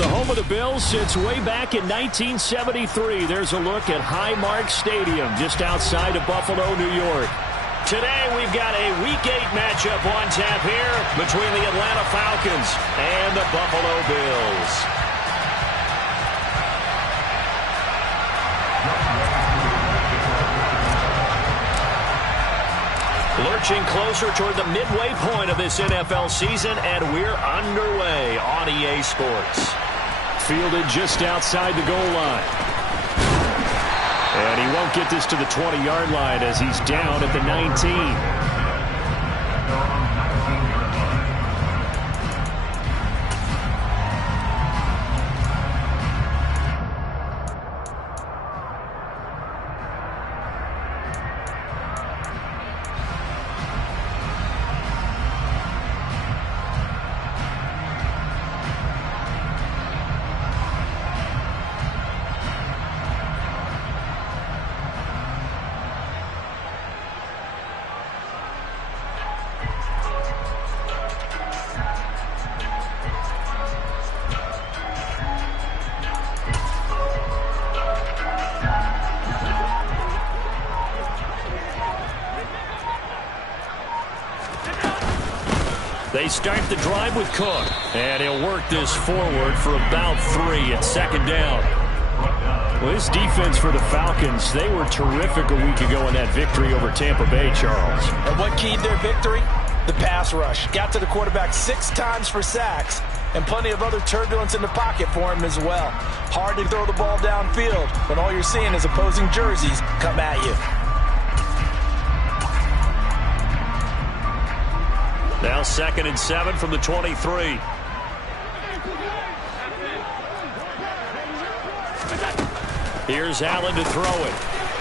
the home of the Bills since way back in 1973. There's a look at Highmark Stadium just outside of Buffalo, New York. Today we've got a Week 8 matchup on tap here between the Atlanta Falcons and the Buffalo Bills. Lurching closer toward the midway point of this NFL season, and we're underway on EA Sports. Fielded just outside the goal line. And he won't get this to the 20-yard line as he's down at the 19. They start the drive with Cook, and he'll work this forward for about 3 at second down. Well, this defense for the Falcons, they were terrific a week ago in that victory over Tampa Bay, Charles. And what keyed their victory? The pass rush. Got to the quarterback 6 times for sacks, and plenty of other turbulence in the pocket for him as well. Hard to throw the ball downfield when all you're seeing is opposing jerseys come at you. Now 2nd and 7 from the 23. Here's Allen to throw it.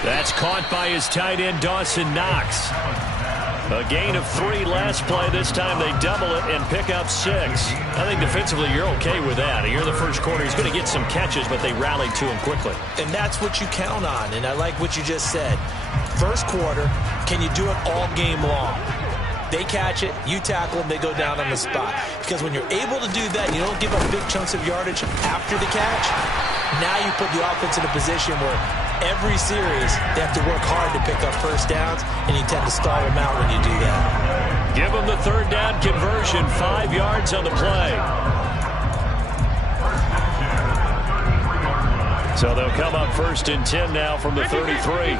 That's caught by his tight end, Dawson Knox. A gain of 3 last play. This time they double it and pick up 6. I think defensively you're okay with that. Here in the first quarter, he's going to get some catches, but they rallied to him quickly. And that's what you count on, and I like what you just said. First quarter, can you do it all game long? They catch it, you tackle them, they go down on the spot. Because when you're able to do that, you don't give up big chunks of yardage after the catch. Now you put the offense in a position where every series they have to work hard to pick up first downs, and you tend to stall them out when you do that. Give them the 3rd down conversion, 5 yards on the play. So they'll come up 1st and 10 now from the 33.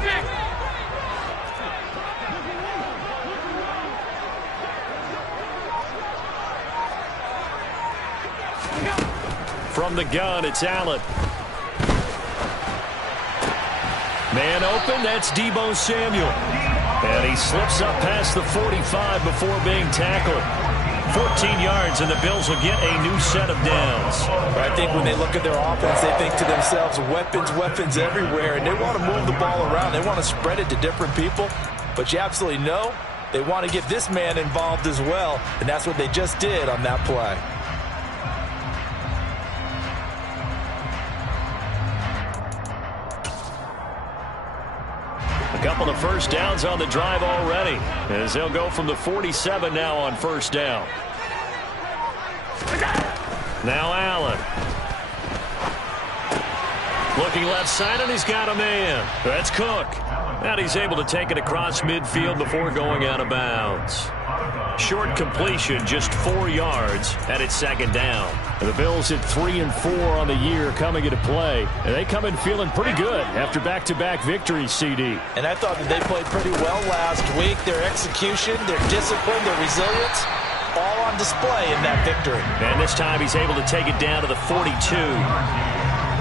From the gun, it's Allen. Man open, that's Deebo Samuel. And he slips up past the 45 before being tackled. 14 yards, and the Bills will get a new set of downs. I think when they look at their offense, they think to themselves, weapons everywhere, and they want to move the ball around. They want to spread it to different people. But you absolutely know they want to get this man involved as well, and that's what they just did on that play. A couple of first downs on the drive already, as they'll go from the 47 now on 1st down. Now Allen. Looking left side, and he's got a man. That's Cook. And he's able to take it across midfield before going out of bounds. Short completion, just 4 yards, and it's 2nd down. And the Bills at 3 and 4 on the year coming into play. And they come in feeling pretty good after back-to-back victories, CD. And I thought that they played pretty well last week. Their execution, their discipline, their resilience, all on display in that victory. And this time he's able to take it down to the 42.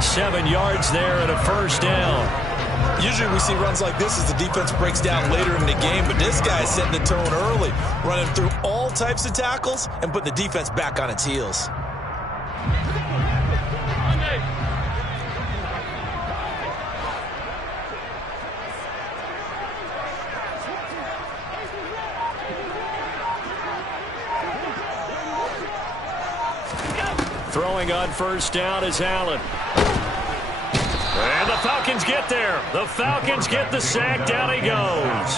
7 yards there and a 1st down. Usually we see runs like this as the defense breaks down later in the game, but this guy is setting the tone early, running through all types of tackles and putting the defense back on its heels. Throwing on 1st down is Allen. And the Falcons get there. The Falcons get the sack. Down he goes.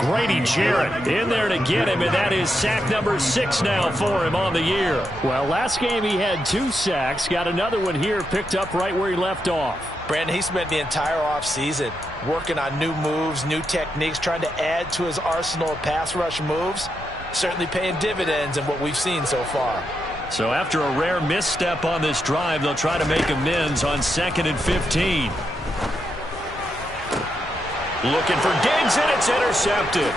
Grady Jarrett in there to get him, and that is sack number 6 now for him on the year. Well, last game he had 2 sacks. Got another one here, picked up right where he left off. Brandon, he spent the entire offseason working on new moves, new techniques, trying to add to his arsenal of pass rush moves. Certainly paying dividends in what we've seen so far. So after a rare misstep on this drive, they'll try to make amends on 2nd and 15. Looking for Diggs, and it's intercepted.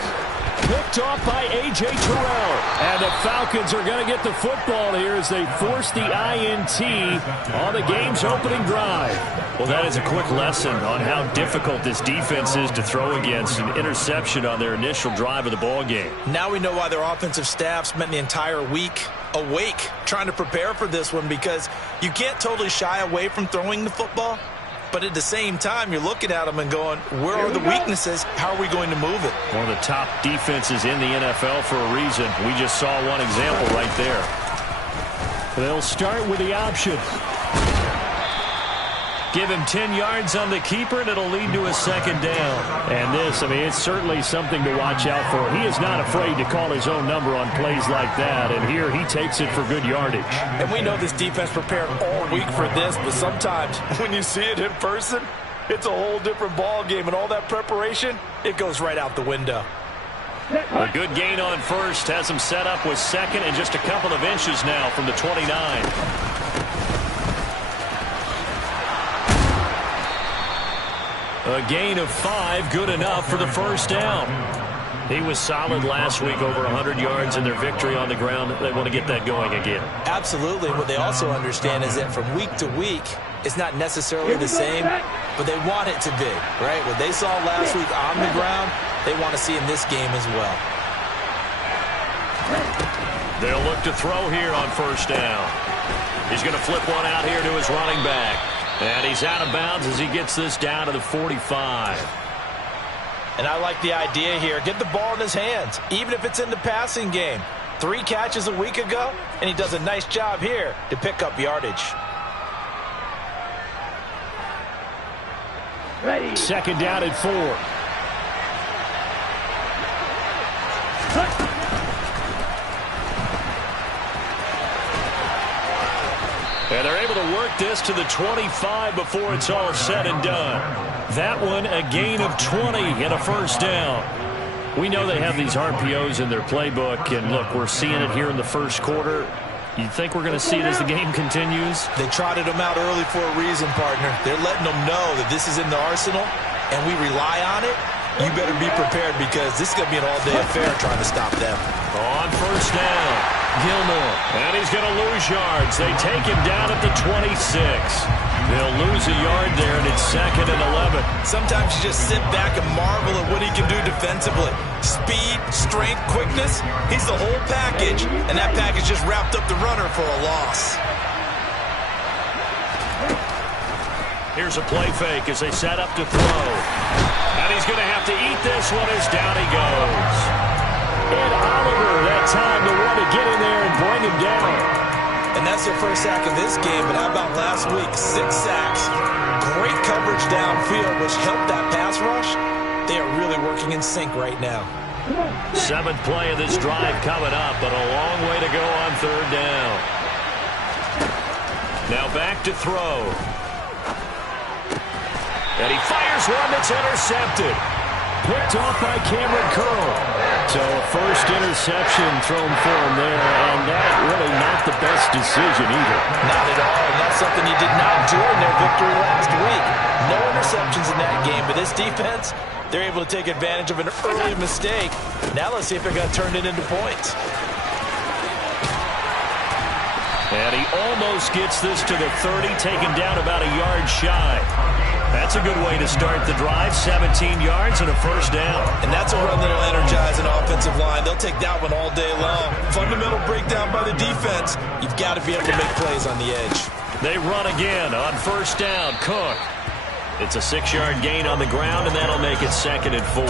Picked off by A.J. Terrell. And the Falcons are going to get the football here as they force the INT on the game's opening drive. Well, that is a quick lesson on how difficult this defense is to throw against. An interception on their initial drive of the ball game. Now we know why their offensive staff spent the entire week awake trying to prepare for this one, because you can't totally shy away from throwing the football. But at the same time, you're looking at them and going, where are the weaknesses? How are we going to move it? One of the top defenses in the NFL for a reason. We just saw one example right there. They'll start with the option. Give him 10 yards on the keeper, and it'll lead to a 2nd down. And this, I mean, it's certainly something to watch out for. He is not afraid to call his own number on plays like that, and here he takes it for good yardage. And we know this defense prepared all week for this, but sometimes when you see it in person, it's a whole different ball game, and all that preparation, it goes right out the window. A good gain on first has him set up with 2nd and just a couple of inches now from the 29. A gain of 5, good enough for the 1st down. He was solid last week, over 100 yards in their victory on the ground. They want to get that going again. Absolutely. What they also understand is that from week to week, it's not necessarily the same, but they want it to be, right? What they saw last week on the ground, they want to see in this game as well. They'll look to throw here on 1st down. He's going to flip one out here to his running back. And he's out of bounds as he gets this down to the 45. And I like the idea here. Get the ball in his hands, even if it's in the passing game. 3 catches a week ago, and he does a nice job here to pick up yardage. Ready. 2nd down and 4. And they're able to work this to the 25 before it's all said and done. That one a gain of 20 and a 1st down. We know they have these RPOs in their playbook, and look, we're seeing it here in the 1st quarter. You think we're going to see it as the game continues? They trotted them out early for a reason, partner. They're letting them know that this is in the arsenal, and we rely on it. You better be prepared, because this is going to be an all-day affair trying to stop them. On 1st down, Gilmore. And he's going to lose yards. They take him down at the 26. They'll lose a yard there, and it's 2nd and 11. Sometimes you just sit back and marvel at what he can do defensively. Speed, strength, quickness, he's the whole package, and that package just wrapped up the runner for a loss. Here's a play fake as they set up to throw. And he's going to have to eat this one as down he goes. And Oliver, that time to want to get in there and bring him down. And that's their 1st sack of this game, but how about last week? 6 sacks. Great coverage downfield, which helped that pass rush. They are really working in sync right now. 7th play of this drive coming up, but a long way to go on 3rd down. Now back to throw. And he fires one that's intercepted. Picked off by Cameron Curl. So a 1st interception thrown for him there, and that really not the best decision either. Not at all, and that's something he did not do in their victory last week. No interceptions in that game, but this defense, they're able to take advantage of an early mistake. Now let's see if they're going to turn it into points. And he almost gets this to the 30, taken down about a yard shy. That's a good way to start the drive. 17 yards and a 1st down. And that's a run that'll energize an offensive line. They'll take that one all day long. Fundamental breakdown by the defense. You've got to be able to make plays on the edge. They run again on 1st down. Cook. It's a 6-yard gain on the ground, and that'll make it 2nd and 4.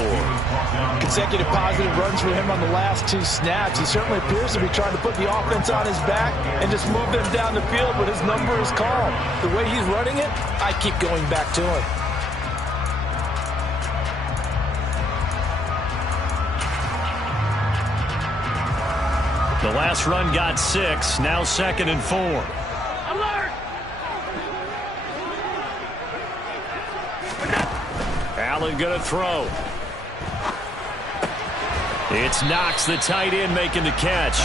Consecutive positive runs for him on the last 2 snaps. He certainly appears to be trying to put the offense on his back and just move them down the field, but his number is called. The way he's running it, I keep going back to him. The last run got 6. Now 2nd and 4. Alert! Allen going to throw. It's Knox, the tight end, making the catch.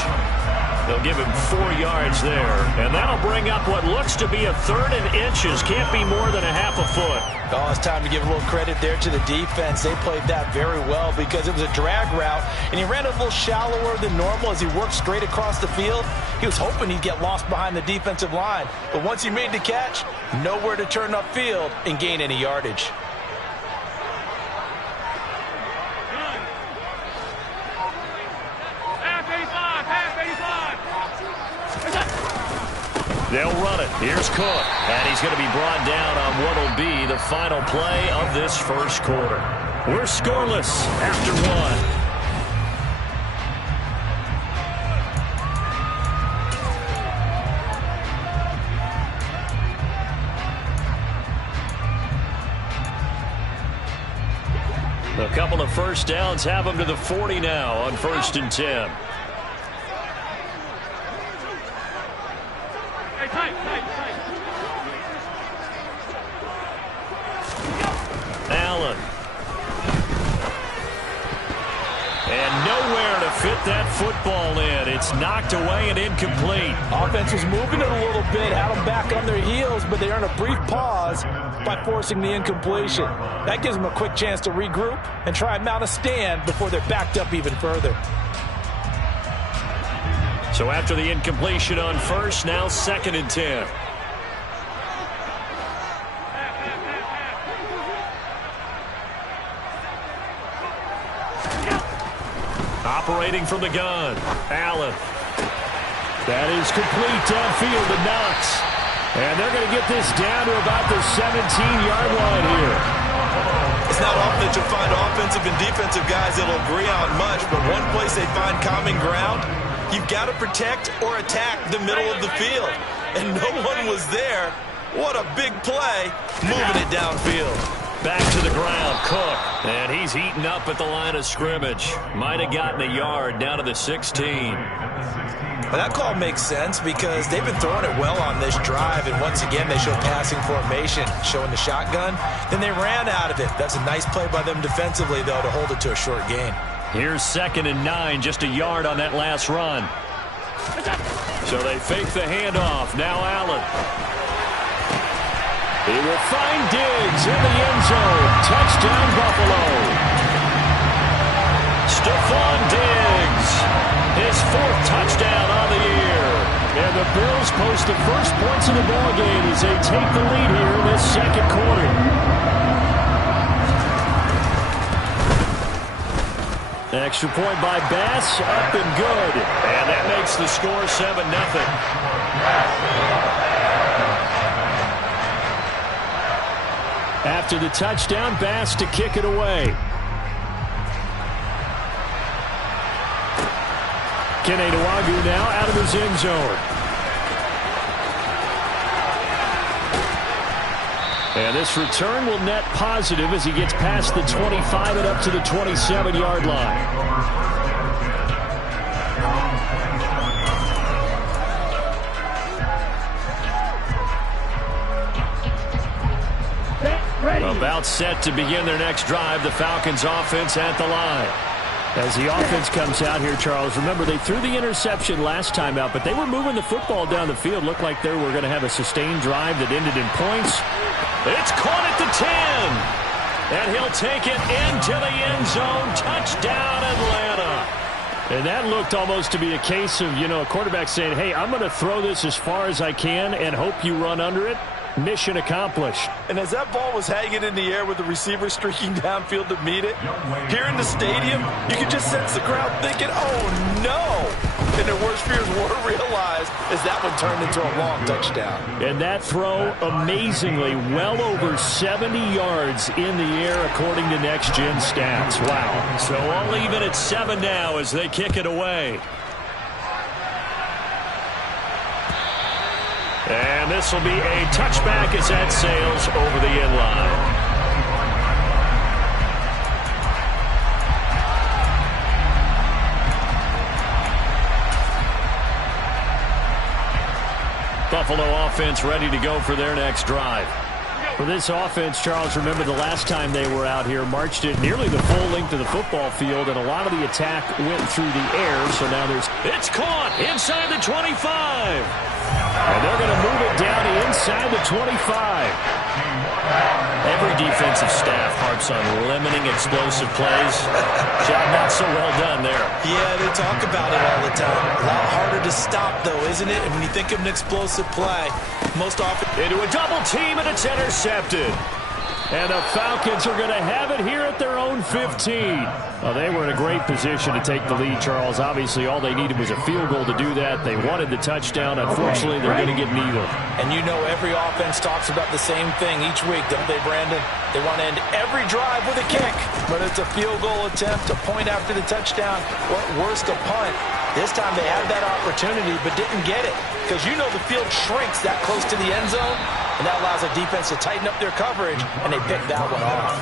They'll give him 4 yards there. And that'll bring up what looks to be a 3rd and inches. Can't be more than a half a foot. Oh, it's time to give a little credit there to the defense. They played that very well because it was a drag route, and he ran a little shallower than normal as he worked straight across the field. He was hoping he'd get lost behind the defensive line. But once he made the catch, nowhere to turn upfield and gain any yardage. They'll run it. Here's Cook. And he's going to be brought down on what will be the final play of this first quarter. We're scoreless after 1. A couple of first downs have them to the 40 now on 1st and 10. Allen. And nowhere to fit that football in. It's knocked away and incomplete. Offense was moving it a little bit, had them back on their heels, but they earned a brief pause by forcing the incompletion. That gives them a quick chance to regroup and try and mount a stand before they're backed up even further. So after the incompletion on 1st, now 2nd and 10. Operating from the gun, Allen. That is complete downfield to Knox. And they're going to get this down to about the 17-yard line here. It's not often that you'll find offensive and defensive guys that'll agree on much, but one place they find common ground, you've got to protect or attack the middle of the field. And no one was there. What a big play, moving it downfield. Back to the ground, Cook. And he's eaten up at the line of scrimmage. Might have gotten a yard down to the 16. Well, that call makes sense because they've been throwing it well on this drive, and once again they showed passing formation, showing the shotgun. Then they ran out of it. That's a nice play by them defensively, though, to hold it to a short gain. Here's 2nd and 9, just a yard on that last run. So they fake the handoff. Now Allen. He will find Diggs in the end zone. Touchdown, Buffalo. Stephon Diggs, his 4th touchdown on the year. And the Bills post the first points of the ballgame as they take the lead here in this 2nd quarter. Extra point by Bass, up and good. And that makes the score 7-0. After the touchdown, Bass to kick it away. Kene Nwangwu now out of his end zone. And this return will net positive as he gets past the 25 and up to the 27-yard line. About set to begin their next drive, the Falcons offense at the line. As the offense comes out here, Charles, remember they threw the interception last time out, but they were moving the football down the field. Looked like they were going to have a sustained drive that ended in points. It's caught at the 10. And he'll take it into the end zone. Touchdown, Atlanta. And that looked almost to be a case of, a quarterback saying, hey, I'm going to throw this as far as I can and hope you run under it. Mission accomplished. And as that ball was hanging in the air with the receiver streaking downfield to meet it, here in the stadium, you could just sense the crowd thinking, oh, no. And their worst fears were realized as that one turned into a long touchdown. And that throw, amazingly, well over 70 yards in the air, according to Next Gen Stats. Wow. So I'll leave it at 7 now as they kick it away. And this will be a touchback as that sails over the end line. Buffalo offense ready to go for their next drive. For this offense, Charles, remember the last time they were out here, marched it nearly the full length of the football field, and a lot of the attack went through the air, so now It's caught inside the 25. And they're going to move it down inside the 25. Every defensive staff harps on limiting explosive plays. Job not so well done there. Yeah, they talk about it all the time. A lot harder to stop, though, isn't it? And when you think of an explosive play, most often... Into a double team, and it's intercepted. And the Falcons are going to have it here at their own 15. Well, they were in a great position to take the lead, Charles. Obviously, all they needed was a field goal to do that. They wanted the touchdown. Unfortunately, they're going to get neither. And you know every offense talks about the same thing each week, don't they, Brandon? They want to end every drive with a kick. But it's a field goal attempt, a point after the touchdown, or at worst, a punt. This time they had that opportunity but didn't get it because you know the field shrinks that close to the end zone, and that allows a defense to tighten up their coverage, and they picked that one off.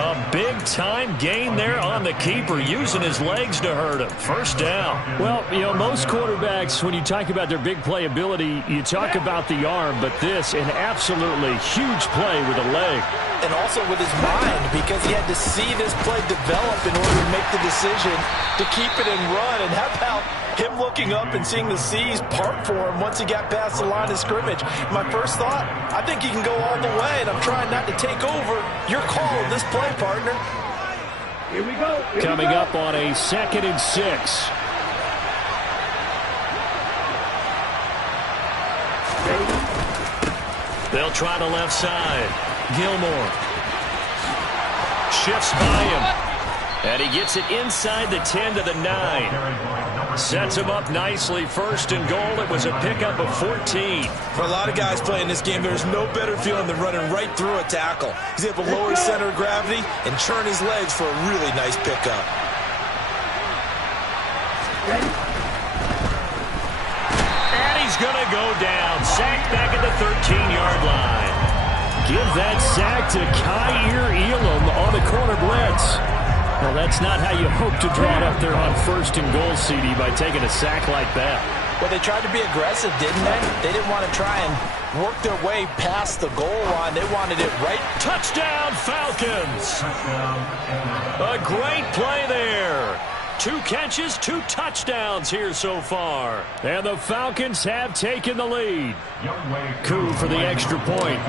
A big-time gain there on the keeper, using his legs to hurt him. First down. Well, you know, most quarterbacks, when you talk about their big playability, you talk about the arm, but this, an absolutely huge play with a leg. And also with his mind, because he had to see this play develop in order to make the decision to keep it and run. And how about him looking up and seeing the seas part for him once he got past the line of scrimmage? My first thought, I think he can go all the way, and I'm trying not to take over. Your call on this play, partner. Here we go. Coming up on a 2nd and 6. They'll try the left side. Gilmore shifts by him, and he gets it inside the 10 to the 9. Sets him up nicely. 1st and goal. It was a pickup of 14. For a lot of guys playing this game, there's no better feeling than running right through a tackle. He's able to lower his center of gravity and churn his legs for a really nice pickup. And he's going to go down. Sacked back at the 13-yard line. Give that sack to Kaiir Elam on the corner blitz. Well, that's not how you hope to draw it up there on 1st and goal, CD, by taking a sack like that. Well, they tried to be aggressive, didn't they? They didn't want to try and work their way past the goal line. They wanted it right. Touchdown, Falcons. A great play there. 2 catches, 2 touchdowns here so far. And the Falcons have taken the lead. Koo for the extra point.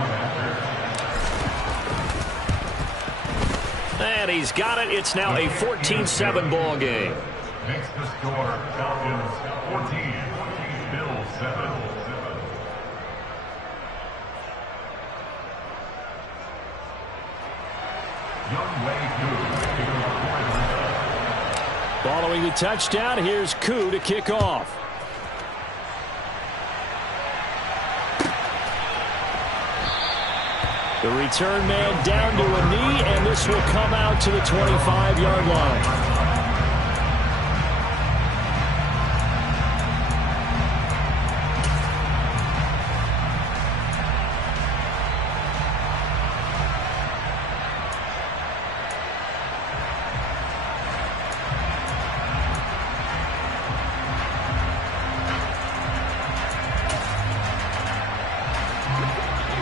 And he's got it. It's now a 14-7 ball game. Makes the score Falcons 14, Bills 7. Following the touchdown, here's Koo to kick off. The return man down to a knee, and this will come out to the 25-yard line.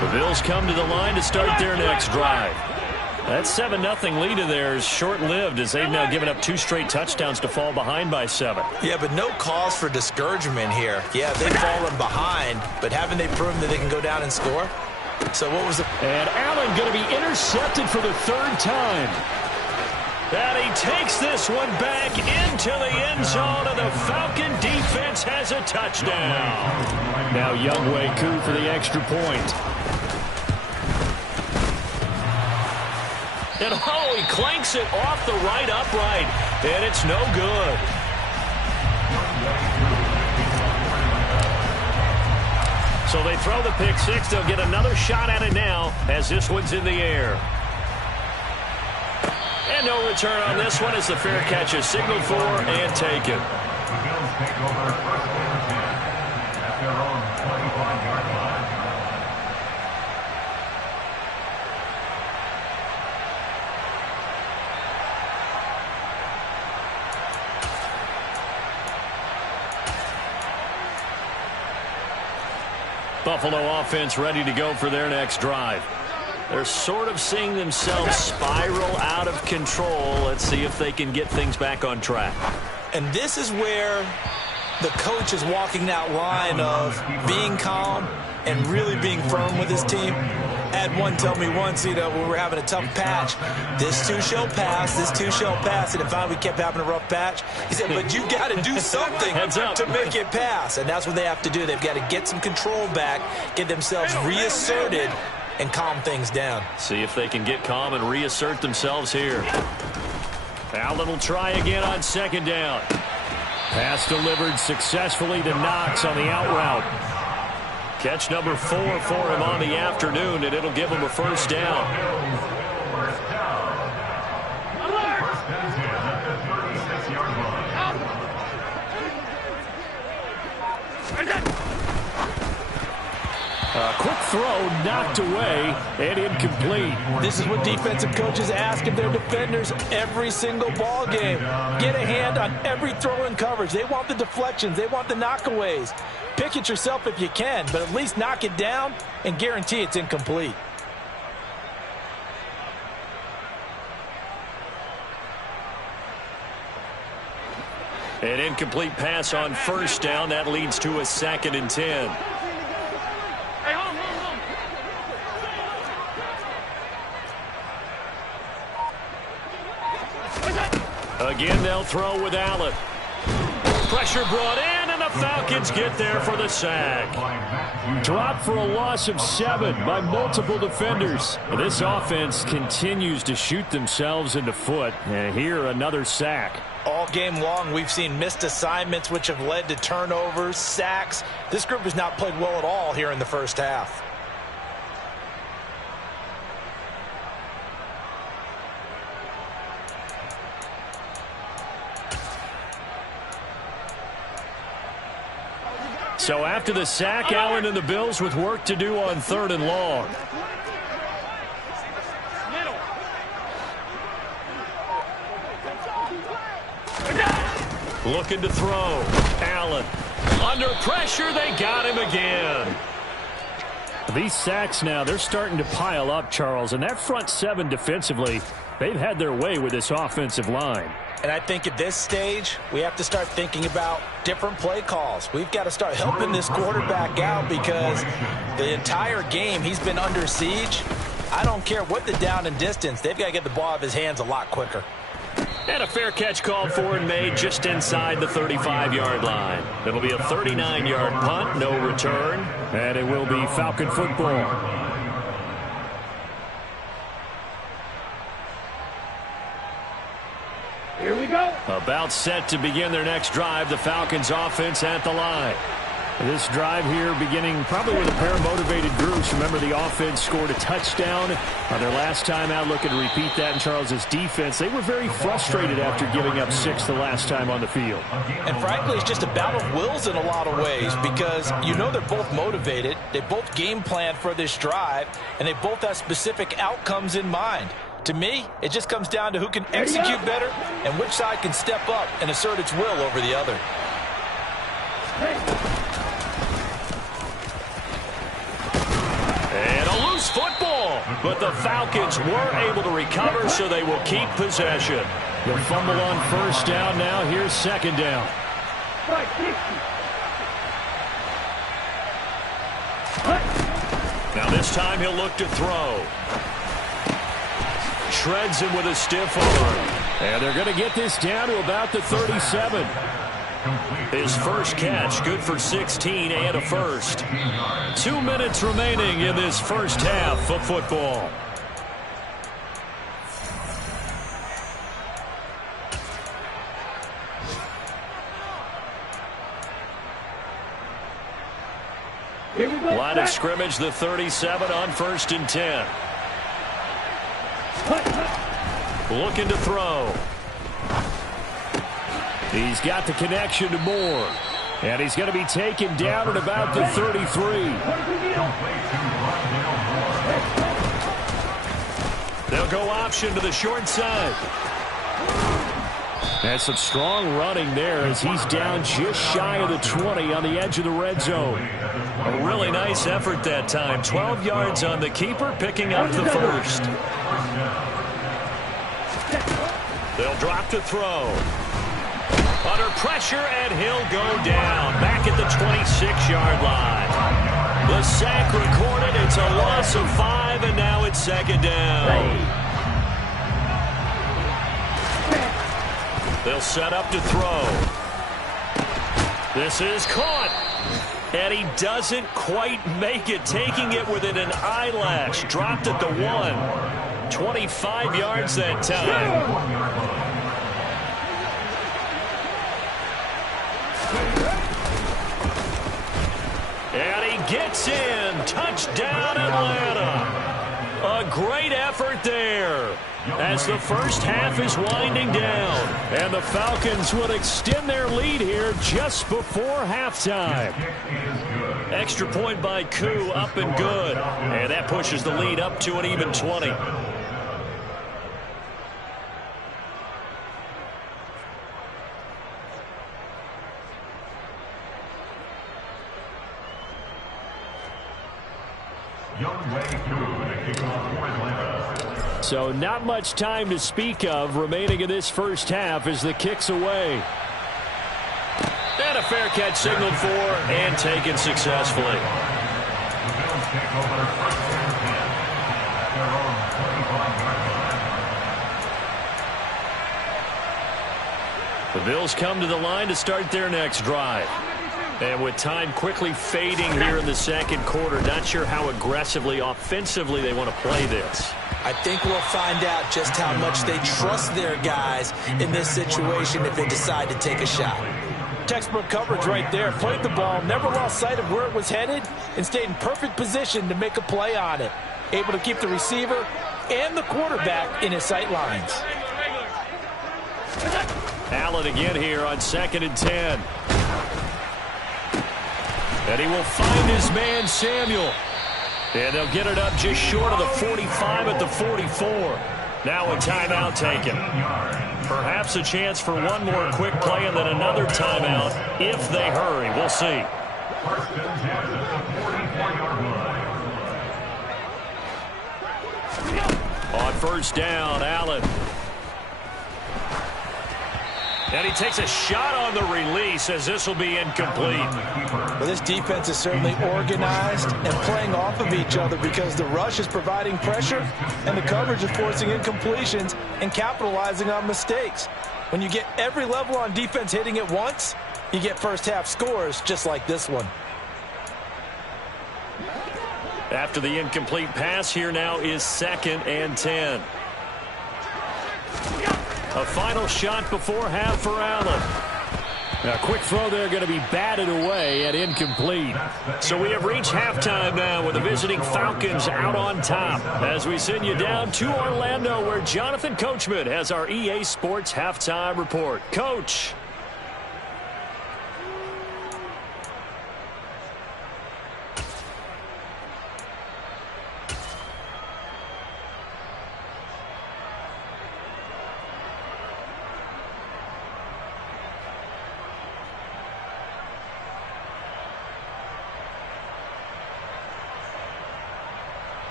The Bills come to the line to start their next drive. That 7-0 lead of theirs short-lived as they've now given up 2 straight touchdowns to fall behind by 7. Yeah, but no cause for discouragement here. Yeah, they've fallen behind, but haven't they proven that they can go down and score? So what was the... And Allen going to be intercepted for the 3rd time. And he takes this one back into the end zone, and the Falcon defense has a touchdown. Now Younghoe Koo for the extra point. And oh, he clanks it off the right upright, and it's no good. So they throw the pick 6. They'll get another shot at it now as this one's in the air. And no return on this one as the fair catch is signaled for and taken. The Bills take over 1st and 10 at their own 25-yard line. Buffalo offense ready to go for their next drive. They're sort of seeing themselves spiral out of control. Let's see if they can get things back on track. And this is where the coach is walking that line of being calm and really being firm with his team. I had one tell me once, when we were having a tough patch, this too shall pass, this too shall pass. And if we kept having a rough patch, he said, but you got to do something to make it pass. And that's what they have to do. They've got to get some control back, get themselves reasserted, and calm things down. See if they can get calm and reassert themselves here. Allen will try again on second down. Pass delivered successfully to Knox on the out route. Catch number 4 for him on the afternoon, and it'll give him a first down. A quick throw knocked away and incomplete. This is what defensive coaches ask of their defenders every single ball game. Get a hand on every throw in coverage. They want the deflections. They want the knockaways. Pick it yourself if you can, but at least knock it down and guarantee it's incomplete. An incomplete pass on first down. That leads to a 2nd and 10. Again, they'll throw with Allen. Pressure brought in, and the Falcons get there for the sack. Dropped for a loss of 7 by multiple defenders. This offense continues to shoot themselves in the foot. And here, another sack. All game long, we've seen missed assignments, which have led to turnovers, sacks. This group has not played well at all here in the first half. So after the sack, Allen and the Bills with work to do on 3rd and long. Looking to throw. Allen. Under pressure, they got him again. These sacks now, they're starting to pile up, Charles. And that front 7 defensively, they've had their way with this offensive line. And I think at this stage, we have to start thinking about different play calls. We've got to start helping this quarterback out because the entire game he's been under siege. I don't care what the down and distance. They've got to get the ball out of his hands a lot quicker. And a fair catch called for and made just inside the 35-yard line. It'll be a 39-yard punt, no return. And it will be Falcon football. Here we go. About set to begin their next drive. The Falcons offense at the line. This drive here beginning probably with a pair of motivated groups. Remember, the offense scored a touchdown on their last time out. Looking to repeat that in Charles's defense. They were very frustrated after giving up 6 the last time on the field. And frankly, it's just a battle of wills in a lot of ways because they're both motivated. They both game plan for this drive, and they both have specific outcomes in mind. To me, it just comes down to who can execute better and which side can step up and assert its will over the other. And a loose football, but the Falcons were able to recover, so they will keep possession. The fumble on first down now. Here's second down. Now this time he'll look to throw. Shreds him with a stiff arm. And they're going to get this down to about the 37. His first catch, good for 16 and a first. 2 minutes remaining in this first half of football. Line of scrimmage, the 37 on 1st and 10. Looking to throw. He's got the connection to Moore. And he's going to be taken down at about the 33. They'll go option to the short side. And some strong running there as he's down just shy of the 20 on the edge of the red zone. A really nice effort that time. 12 yards on the keeper, picking up the first. They'll drop to throw. Under pressure, and he'll go down. Back at the 26-yard line. The sack recorded. It's a loss of 5, and now it's second down. They'll set up to throw. This is caught. And he doesn't quite make it, taking it within an eyelash. Dropped at the 1. 25 yards that time. And he gets in. Touchdown, Atlanta. A great effort there as the first half is winding down. And the Falcons would extend their lead here just before halftime. Extra point by Koo, up and good. And that pushes the lead up to an even 20. So not much time to speak of remaining in this first half as the kick's away. And a fair catch signaled for and taken successfully. The Bills come to the line to start their next drive. And with time quickly fading here in the second quarter, not sure how aggressively, offensively they want to play this. I think we'll find out just how much they trust their guys in this situation if they decide to take a shot. Textbook coverage right there. Played the ball, never lost sight of where it was headed, and stayed in perfect position to make a play on it. Able to keep the receiver and the quarterback in his sight lines. Allen again here on 2nd and 10. And he will find his man, Samuel. And they'll get it up just short of the 45 at the 44. Now a timeout taken. Perhaps a chance for one more quick play and then another timeout if they hurry. We'll see. On first down, Allen. And he takes a shot on the release as this will be incomplete. Well, this defense is certainly organized and playing off of each other because the rush is providing pressure and the coverage is forcing incompletions and capitalizing on mistakes. When you get every level on defense hitting at once, you get first half scores just like this one. After the incomplete pass, here now is 2nd and 10. A final shot before half for Allen. A quick throw there going to be batted away and incomplete. So we have reached halftime now with the visiting Falcons out on top. As we send you down to Orlando where Jonathan Coachman has our EA Sports halftime report. Coach.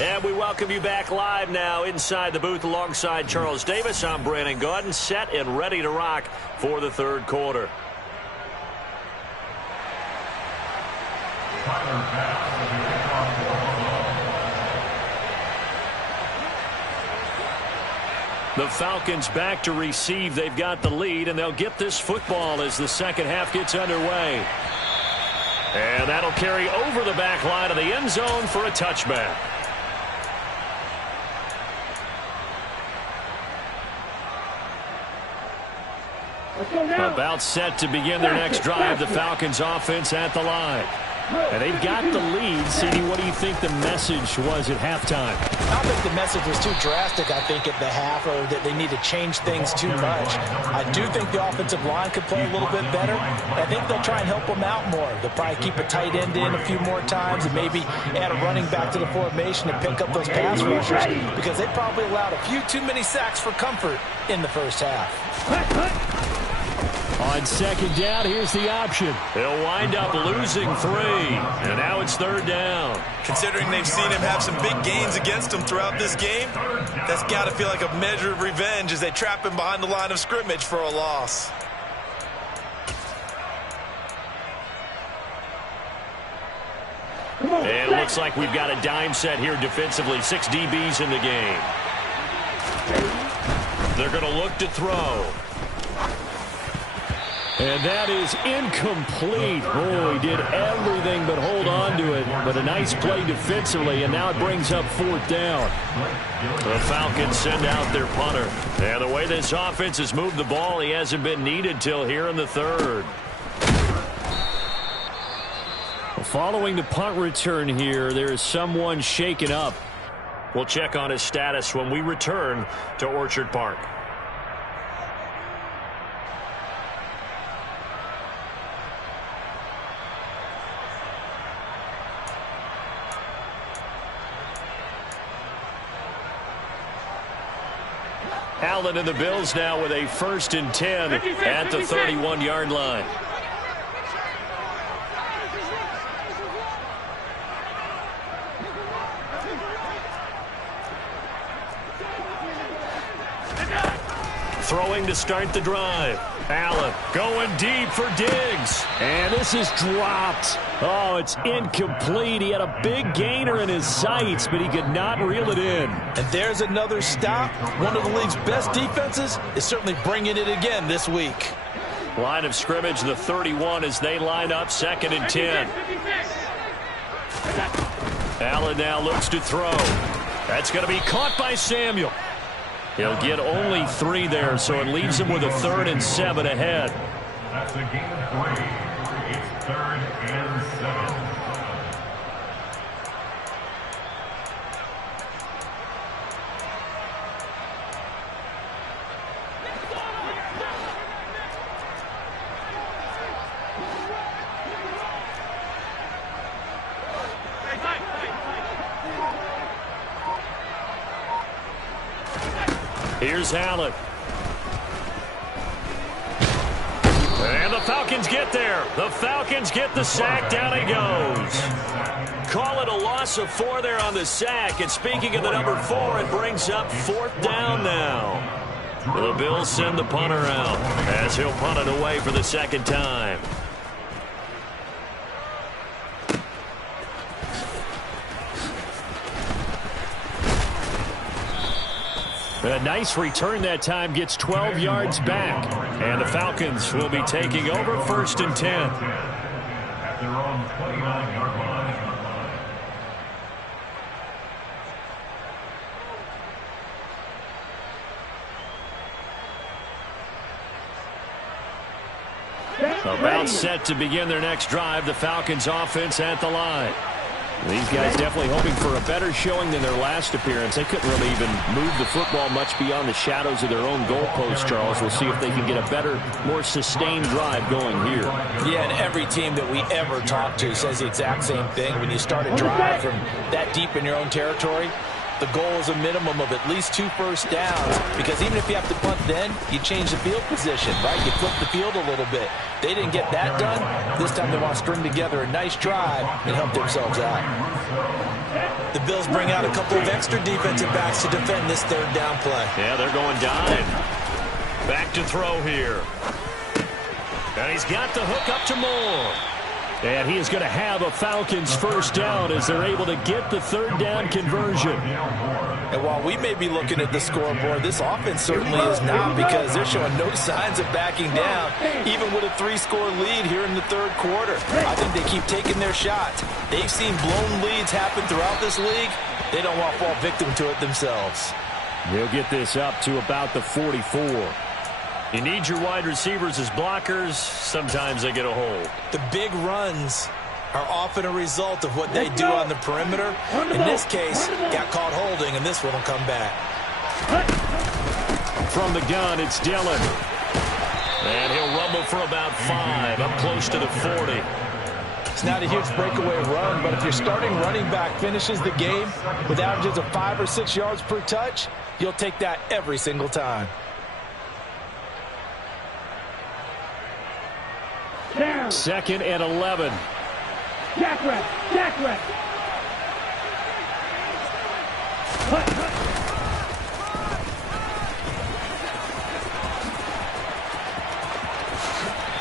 And we welcome you back live now inside the booth alongside Charles Davis. I'm Brandon Gaudin, set and ready to rock for the third quarter. The Falcons back to receive. They've got the lead, and they'll get this football as the second half gets underway. And that'll carry over the back line of the end zone for a touchback. About set to begin their next drive, the Falcons offense at the line. And they've got the lead. CD, what do you think the message was at halftime? I don't think the message was too drastic, I think, at the half, or that they need to change things too much. I do think the offensive line could play a little bit better. I think they'll try and help them out more. They'll probably keep a tight end in a few more times and maybe add a running back to the formation to pick up those pass rushers, because they probably allowed a few too many sacks for comfort in the first half. On second down, here's the option. He'll wind up losing 3, and now it's third down. Considering they've seen him have some big gains against them throughout this game, that's got to feel like a measure of revenge as they trap him behind the line of scrimmage for a loss. And it looks like we've got a dime set here defensively. 6 DBs in the game. They're going to look to throw. And that is incomplete. Oh, he did everything but hold on to it. But a nice play defensively, and now it brings up 4th down. The Falcons send out their punter. And the way this offense has moved the ball, he hasn't been needed till here in the 3rd. Following the punt return here, there is someone shaken up. We'll check on his status when we return to Orchard Park. Allen and the Bills now with a 1st and 10 at the 31-yard line. Throwing to start the drive. Allen going deep for Diggs. And this is dropped. Oh, it's incomplete. He had a big gainer in his sights, but he could not reel it in. And there's another stop. One of the league's best defenses is certainly bringing it again this week. Line of scrimmage, the 31 as they line up 2nd and 10. Allen now looks to throw. That's going to be caught by Samuel. He'll get only 3 there, so it leaves him with a 3rd and 7 ahead. That's a gain of 3. It's 3rd and 7. Here's Allen. And the Falcons get there. The Falcons get the sack. Down he goes. Call it a loss of 4 there on the sack. And speaking of the number 4, it brings up 4th down now. The Bills send the punter out as he'll punt it away for the 2nd time. A nice return that time, gets 12 yards back. And the Falcons will be taking over 1st and 10. At their own 29-yard line. About set to begin their next drive. The Falcons offense at the line. These guys definitely hoping for a better showing than their last appearance. They couldn't really even move the football much beyond the shadows of their own goalpost, Charles. We'll see if they can get a better, more sustained drive going here. Yeah, and every team that we ever talk to says the exact same thing. When you start a drive from that deep in your own territory, the goal is a minimum of at least 2 first downs, because even if you have to punt then, you change the field position, right? You flip the field a little bit. They didn't get that done. This time they want to string together a nice drive and help themselves out. The Bills bring out a couple of extra defensive backs to defend this 3rd down play. Yeah, they're going dime. Back to throw here. And he's got the hook up to Moore. And he is going to have a Falcons 1st down as they're able to get the 3rd down conversion. And while we may be looking at the scoreboard, this offense certainly is not, because they're showing no signs of backing down, even with a 3-score lead here in the 3rd quarter. I think they keep taking their shots. They've seen blown leads happen throughout this league. They don't want to fall victim to it themselves. They'll get this up to about the 44. You need your wide receivers as blockers. Sometimes they get a hold. The big runs are often a result of what they do on the perimeter. In this case, got caught holding, and this one will come back. From the gun, it's Dillon. And he'll rumble for about 5, up close to the 40. It's not a huge breakaway run, but if your starting running back finishes the game with averages of 5 or 6 yards per touch, you'll take that every single time. Second and 11. Jack rep.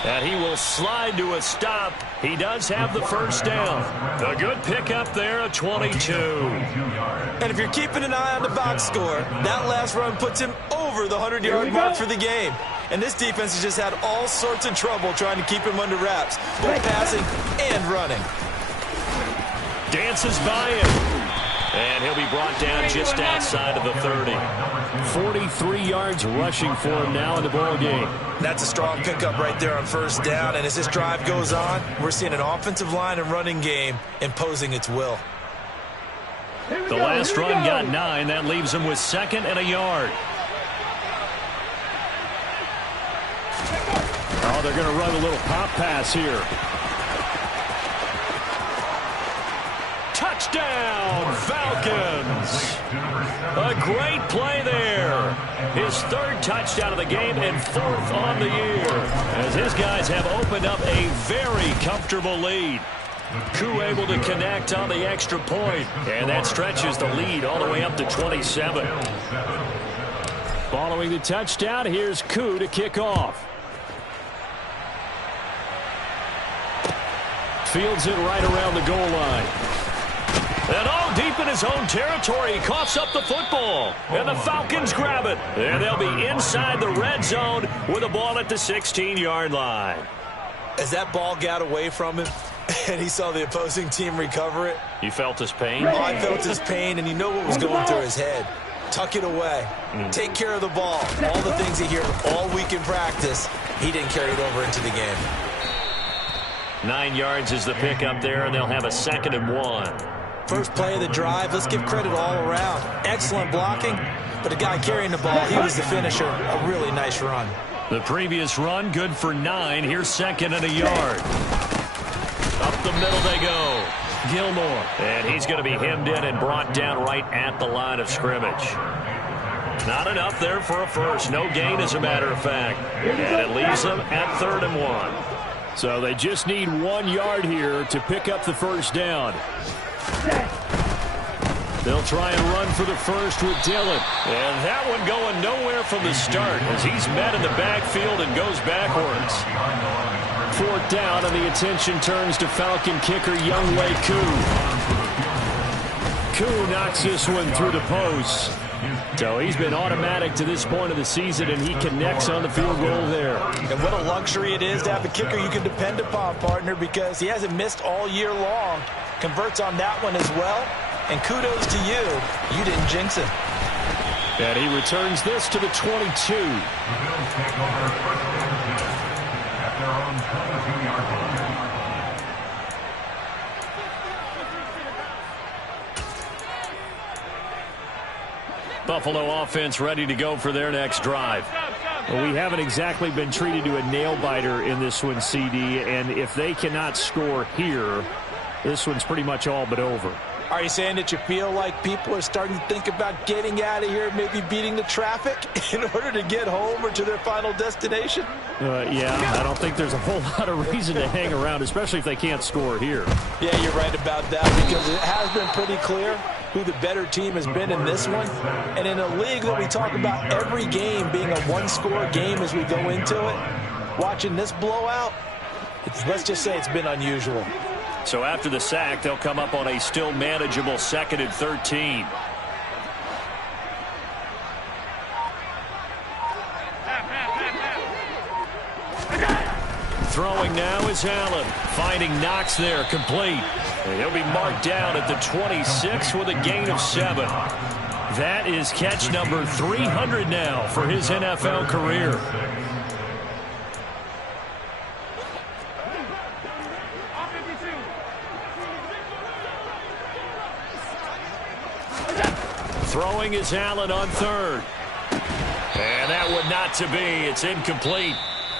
And he will slide to a stop. He does have the first down. A good pickup there at 22. And if you're keeping an eye on the box score, that last run puts him over the 100-yard mark for the game. And this defense has just had all sorts of trouble trying to keep him under wraps, both passing and running. Dances by him. And he'll be brought down just outside of the 30. 43 yards rushing for him now in the ball game. That's a strong pickup right there on first down. And as this drive goes on, we're seeing an offensive line and running game imposing its will. The last run got 9. That leaves him with 2nd and a yard. Oh, they're going to run a little pop pass here. Touchdown, Falcons. A great play there. His 3rd touchdown of the game and 4th on the year, as his guys have opened up a very comfortable lead. Koo able to connect on the extra point, and that stretches the lead all the way up to 27. Following the touchdown, here's Koo to kick off. Fields it right around the goal line. And all deep in his own territory, he coughs up the football. And the Falcons grab it. And they'll be inside the red zone with a ball at the 16-yard line. As that ball got away from him and he saw the opposing team recover it. You felt his pain? Oh, I felt his pain, and you know what was going through his head. Tuck it away. Take care of the ball. All the things he heard all week in practice, he didn't carry it over into the game. 9 yards is the pickup there, and they'll have a 2nd and 1. First play of the drive, let's give credit all around. Excellent blocking, but the guy carrying the ball, he was the finisher. A really nice run. The previous run, good for 9. Here's 2nd and a yard. Up the middle they go. Gilmore. And he's going to be hemmed in and brought down right at the line of scrimmage. Not enough there for a first. No gain, as a matter of fact. And it leaves them at 3rd and 1. So they just need 1 yard here to pick up the first down. They'll try and run for the first with Dillon. And that one going nowhere from the start as he's met in the backfield and goes backwards. 4th down, and the attention turns to Falcon kicker Younghoe Koo. Koo knocks this one through the post. So he's been automatic to this point of the season, and he connects on the field goal there. And what a luxury it is to have a kicker you can depend upon, partner, because he hasn't missed all year long. Converts on that one as well. And kudos to you. You didn't jinx it. And he returns this to the 22. The Bills take over first and 10 at their own 22-yard line. Buffalo offense ready to go for their next drive. Well, we haven't exactly been treated to a nail-biter in this one, CD, and if they cannot score here, this one's pretty much all but over. Are you saying that you feel like people are starting to think about getting out of here, maybe beating the traffic in order to get home or to their final destination? Yeah, I don't think there's a whole lot of reason to hang around, especially if they can't score here. Yeah, you're right about that, because it has been pretty clear who the better team has been in this one. And in a league that we talk about every game being a one-score game as we go into it, watching this blowout, let's just say it's been unusual. So after the sack, they'll come up on a still manageable 2nd and 13. Throwing now is Allen. Finding Knox there, complete. And he'll be marked down at the 26 with a gain of 7. That is catch number 300 now for his NFL career. Throwing is Allen on third. And that would not to be. It's incomplete.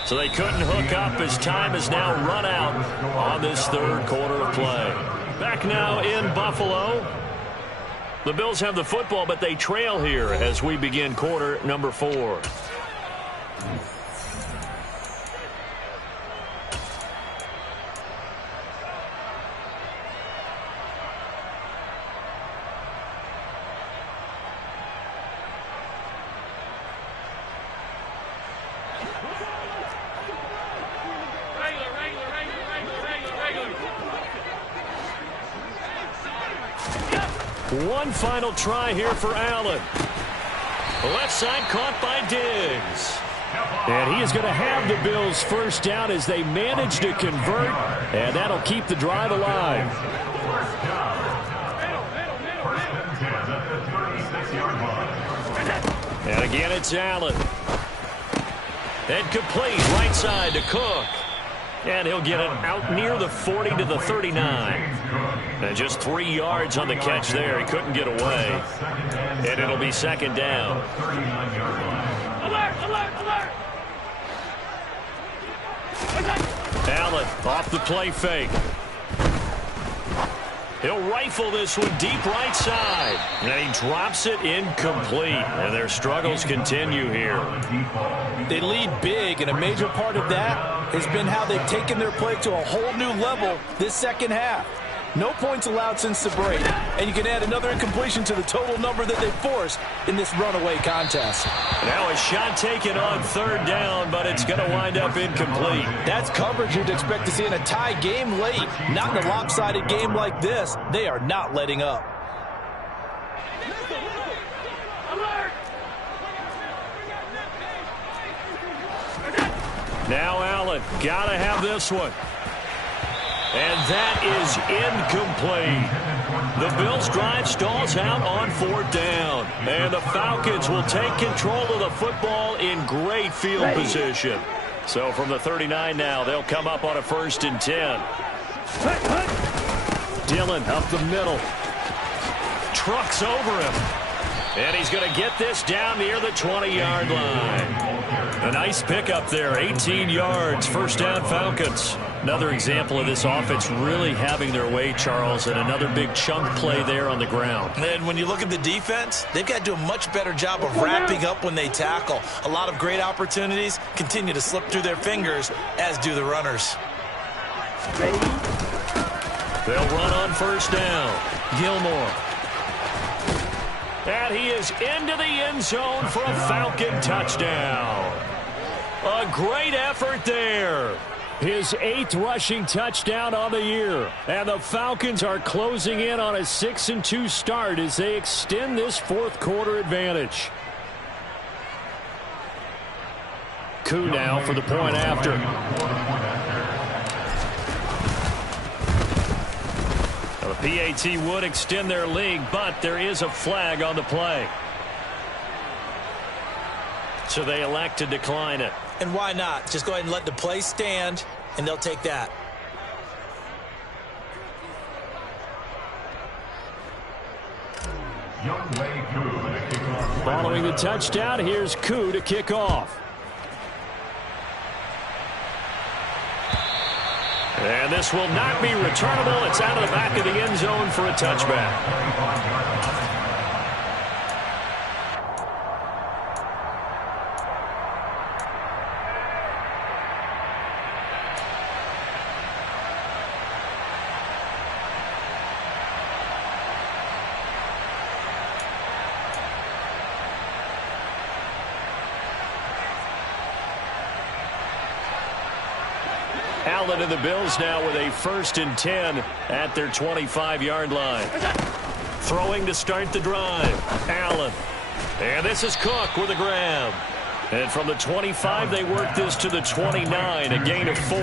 So they couldn't hook up as time has now run out on this third quarter of play. Back now in Buffalo. The Bills have the football, but they trail here as we begin quarter number 4. One final try here for Allen. Left side caught by Diggs. And he is going to have the Bills first down as they manage to convert, and that'll keep the drive alive. And again, it's Allen. And complete right side to Cook. And he'll get it out near the 40 to the 39. And just 3 yards on the catch there. He couldn't get away. And it'll be second down. Alert, alert, alert! Allen off the play fake. He'll rifle this one deep right side. And he drops it incomplete. And their struggles continue here. They lead big, and a major part of that has been how they've taken their play to a whole new level this second half. No points allowed since the break, and you can add another incompletion to the total number that they forced in this runaway contest. Now a shot taken on third down, but it's going to wind up incomplete. That's coverage you'd expect to see in a tie game late. Not in a lopsided game like this. They are not letting up. Now Allen, got to have this one. And that is incomplete. The Bills' drive stalls out on fourth down. And the Falcons will take control of the football in great field position. So from the 39 now, they'll come up on a 1st and 10. Dillon up the middle. Trucks over him. And he's going to get this down near the 20-yard line. A nice pickup there, 18 yards, first down Falcons. Another example of this offense really having their way, Charles, and another big chunk play there on the ground. And when you look at the defense, they've got to do a much better job of wrapping up when they tackle. A lot of great opportunities continue to slip through their fingers, as do the runners. They'll run on first down. Gilmore. And he is into the end zone for a Falcon touchdown. A great effort there. His 8th rushing touchdown on the year. And the Falcons are closing in on a 6-2 start as they extend this fourth quarter advantage. Koo now for the point after. Well, the PAT would extend their lead, but there is a flag on the play. So they elect to decline it. And why not? Just go ahead and let the play stand, and they'll take that. Following the touchdown, here's Koo to kick off. And this will not be returnable. It's out of the back of the end zone for a touchback. Allen and the Bills now with a 1st and 10 at their 25-yard line. Throwing to start the drive. Allen. And this is Cook with a grab. And from the 25, they work this to the 29, a gain of 4.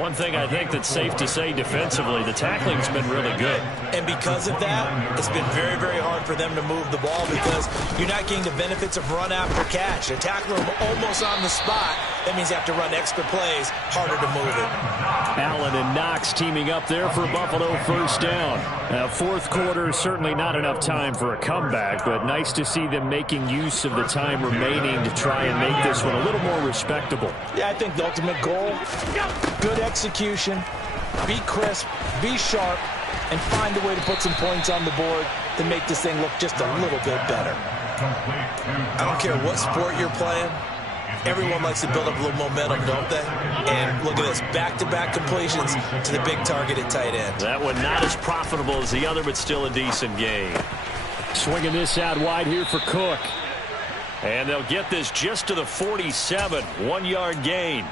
One thing I think that's safe to say defensively, the tackling's been really good. And because of that, it's been very, very hard for them to move the ball because you're not getting the benefits of run after catch. They're tackling them almost on the spot. That means you have to run extra plays, harder to move it. Allen and Knox teaming up there for Buffalo first down. Fourth quarter, certainly not enough time for a comeback, but nice to see them making use of the time remaining to try and make this one a little more respectable. Yeah, I think the ultimate goal, good execution, be crisp, be sharp, and find a way to put some points on the board to make this thing look just a little bit better. I don't care what sport you're playing. Everyone likes to build up a little momentum, don't they? And look at this, back-to-back completions to the big targeted tight end. That one not as profitable as the other, but still a decent gain. Swinging this out wide here for Cook. And they'll get this just to the 47, 1-yard gain.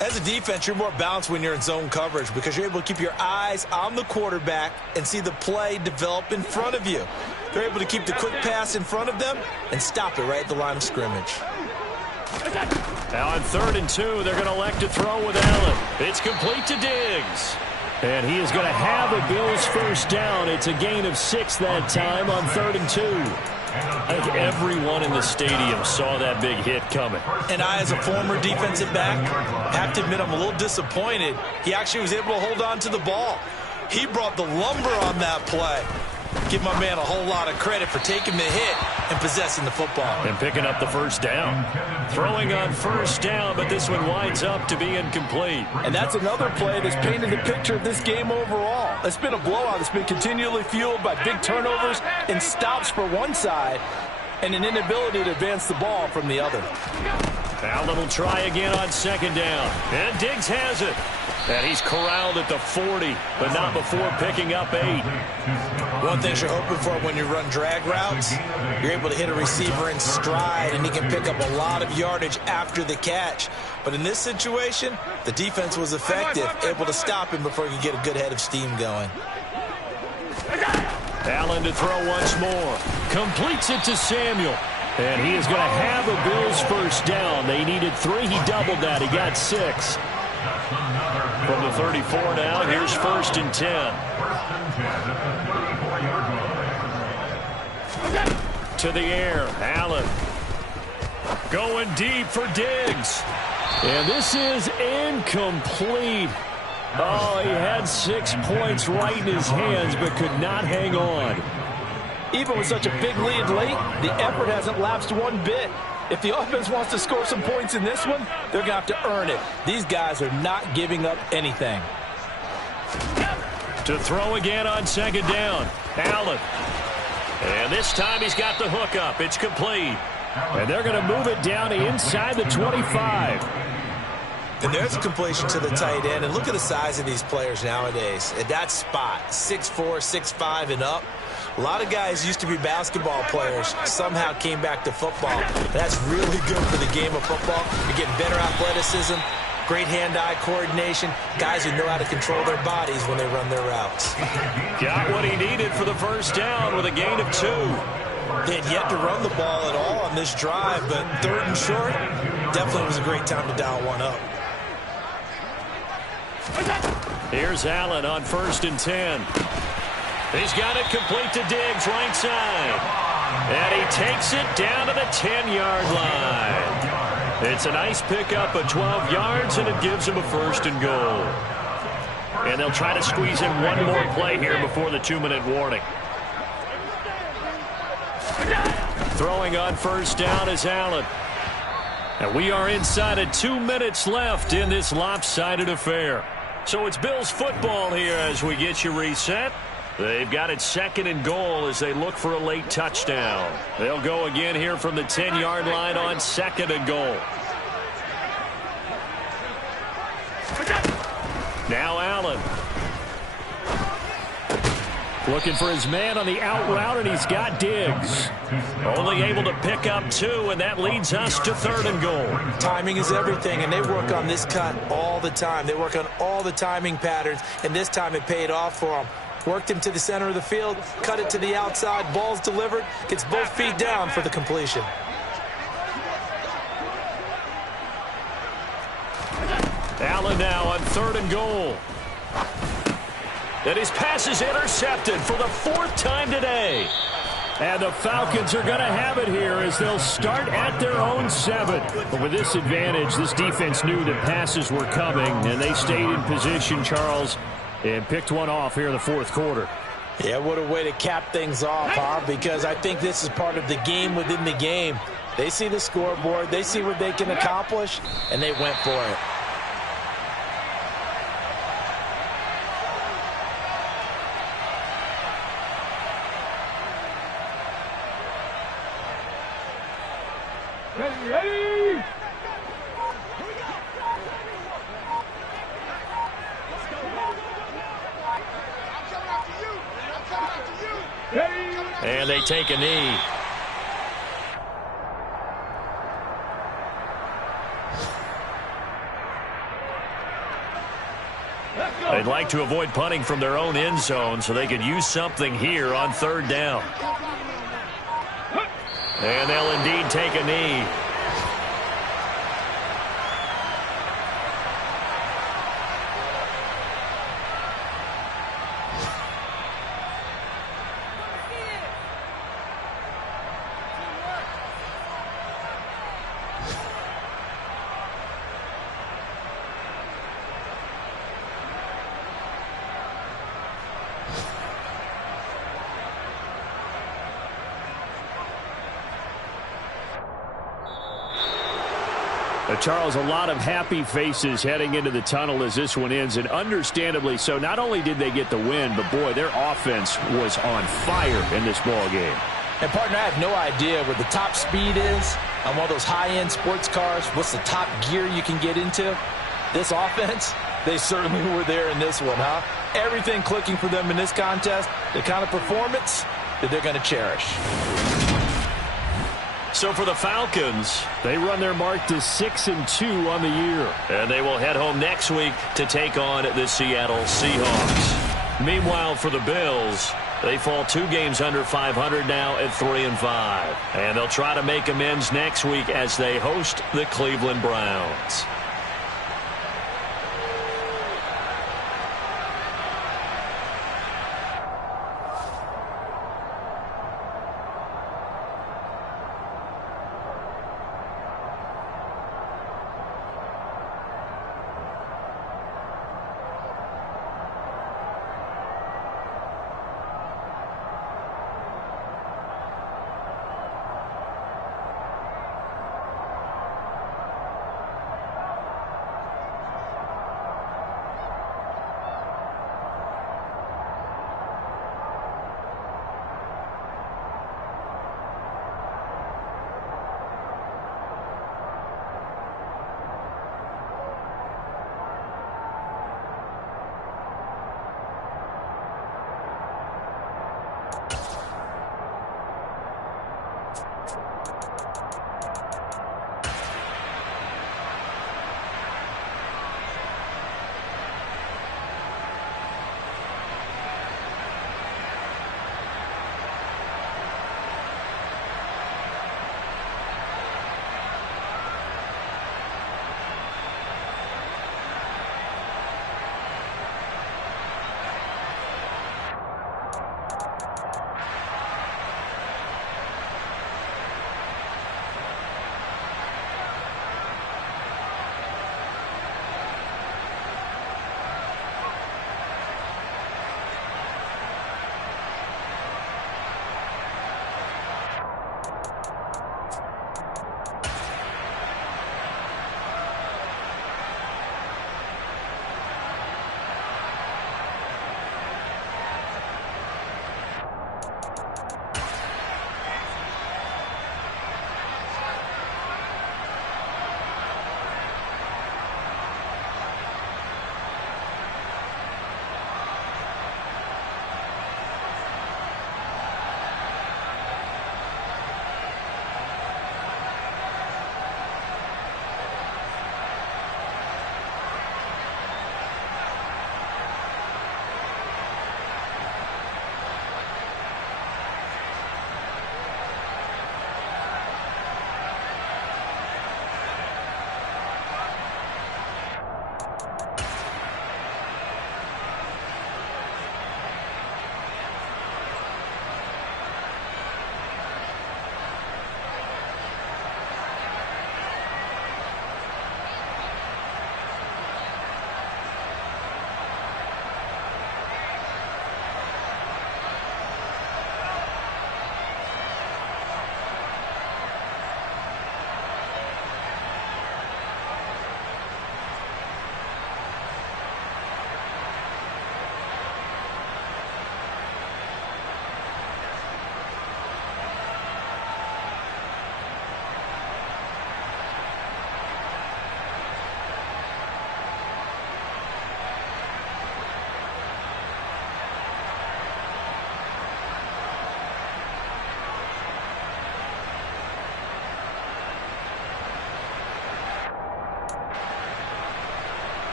As a defense, you're more balanced when you're in zone coverage because you're able to keep your eyes on the quarterback and see the play develop in front of you. They're able to keep the quick pass in front of them and stop it right at the line of scrimmage. Now on 3rd and 2, they're going to elect to throw with Allen. It's complete to Diggs. And he is going to have a Bills first down. It's a gain of 6 that time on 3rd and 2. I think everyone in the stadium saw that big hit coming. And I, as a former defensive back, have to admit I'm a little disappointed. He actually was able to hold on to the ball. He brought the lumber on that play. Give my man a whole lot of credit for taking the hit and possessing the football. And picking up the first down. Throwing on first down, but this one winds up to be incomplete. And that's another play that's painted the picture of this game overall. It's been a blowout that's been continually fueled by big turnovers and stops for one side and an inability to advance the ball from the other. Allen will try again on 2nd down. And Diggs has it. And he's corralled at the 40, but not before picking up 8. One thing you're hoping for when you run drag routes, you're able to hit a receiver in stride, and he can pick up a lot of yardage after the catch. But in this situation, the defense was effective, able to stop him before he could get a good head of steam going. Allen to throw once more. Completes it to Samuel. And he is going to have a Bills first down. They needed 3. He doubled that. He got 6. From the 34 now, here's 1st and 10. To the air, Allen. Going deep for Diggs. And this is incomplete. Oh, he had 6 points right in his hands, but could not hang on. Even with such a big lead late, the effort hasn't lapsed one bit. If the offense wants to score some points in this one, they're going to have to earn it. These guys are not giving up anything. To throw again on 2nd down, Allen. And this time he's got the hook up. It's complete. And they're going to move it down to inside the 25. And there's a completion to the tight end. And look at the size of these players nowadays. At that spot, 6'4", 6'5", and up. A lot of guys used to be basketball players, somehow came back to football. That's really good for the game of football. You're getting better athleticism, great hand-eye coordination, guys who know how to control their bodies when they run their routes. Got what he needed for the first down with a gain of 2. They had yet to run the ball at all on this drive, but 3rd and short, definitely was a great time to dial one up. Here's Allen on 1st and 10. He's got it complete to Diggs, right side. And he takes it down to the 10-yard line. It's a nice pickup of 12 yards, and it gives him a 1st and goal. And they'll try to squeeze in one more play here before the 2-minute warning. Throwing on 1st down is Allen. And we are inside of 2 minutes left in this lopsided affair. So it's Bills football here as we get you reset. They've got it 2nd and goal as they look for a late touchdown. They'll go again here from the 10-yard line on 2nd and goal. Now Allen. Looking for his man on the out route, and he's got Diggs. Only able to pick up 2, and that leads us to 3rd and goal. Timing is everything, and they work on this cut all the time. They work on all the timing patterns, and this time it paid off for them. Worked him to the center of the field, cut it to the outside, ball's delivered, gets both feet down for the completion. Allen Allen now on 3rd and goal. And his pass is intercepted for the 4th time today. And the Falcons are going to have it here as they'll start at their own 7. But with this advantage, this defense knew that passes were coming, and they stayed in position, Charles, and picked one off here in the 4th quarter. Yeah, what a way to cap things off, huh? Because I think this is part of the game within the game. They see the scoreboard, they see what they can accomplish, and they went for it. Ready! And they take a knee. They'd like to avoid punting from their own end zone so they could use something here on 3rd down. And they'll indeed take a knee. Charles, a lot of happy faces heading into the tunnel as this one ends, and understandably so. Not only did they get the win, but, boy, their offense was on fire in this ball game. And, partner, I have no idea what the top speed is on one of those high-end sports cars. What's the top gear you can get into? This offense, they certainly were there in this one, huh? Everything clicking for them in this contest, the kind of performance that they're going to cherish. So for the Falcons, they run their mark to 6-2 on the year. And they will head home next week to take on the Seattle Seahawks. Meanwhile, for the Bills, they fall 2 games under 500 now at 3-5. And they'll try to make amends next week as they host the Cleveland Browns.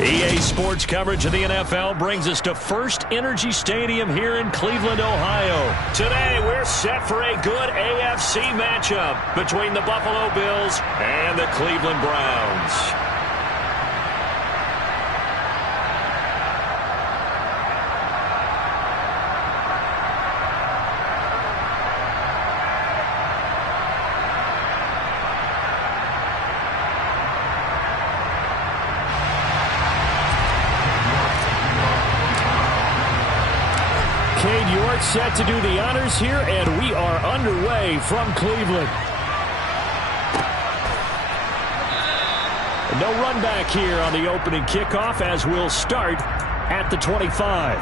EA Sports coverage of the NFL brings us to First Energy Stadium here in Cleveland, Ohio. Today, we're set for a good AFC matchup between the Buffalo Bills and the Cleveland Browns. Set to do the honors here, and we are underway from Cleveland. No run back here on the opening kickoff as we'll start at the 25.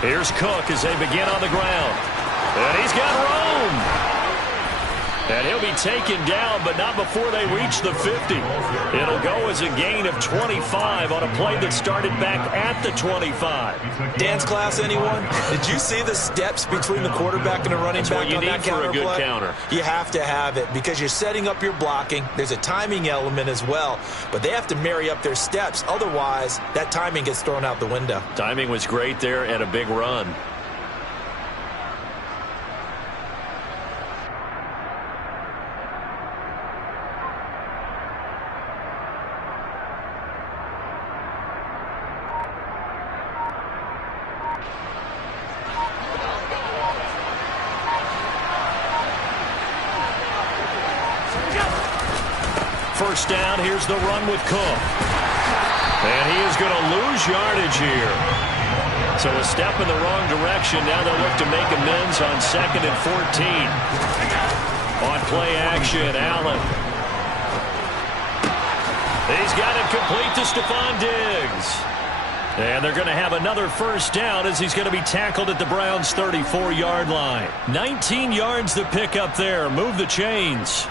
Here's Cook as they begin on the ground. And he's got room. And he'll be taken down, but not before they reach the 50. It'll go as a gain of 25 on a play that started back at the 25. Dance class, anyone? Did you see the steps between the quarterback and the running back on that counter play? That's what you need for a good counter. You have to have it because you're setting up your blocking. There's a timing element as well, but they have to marry up their steps. Otherwise, that timing gets thrown out the window. Timing was great there and a big run. First down, here's the run with Cook. And he is going to lose yardage here. So a step in the wrong direction. Now they'll look to make amends on 2nd and 14. On play action, Allen. He's got it complete to Stephon Diggs. And they're going to have another first down as he's going to be tackled at the Browns' 34-yard line. 19 yards to pick up there. Move the chains.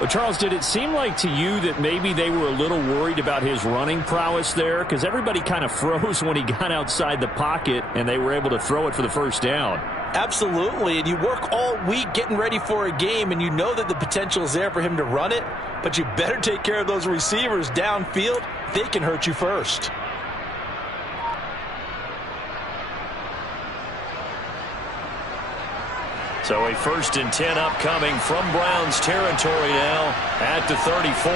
Well, Charles, did it seem like to you that maybe they were a little worried about his running prowess there? Because everybody kind of froze when he got outside the pocket, and they were able to throw it for the first down. Absolutely, and you work all week getting ready for a game, and you know that the potential is there for him to run it, but you better take care of those receivers downfield. They can hurt you first. So a 1st and 10 upcoming from Browns territory now at the 34.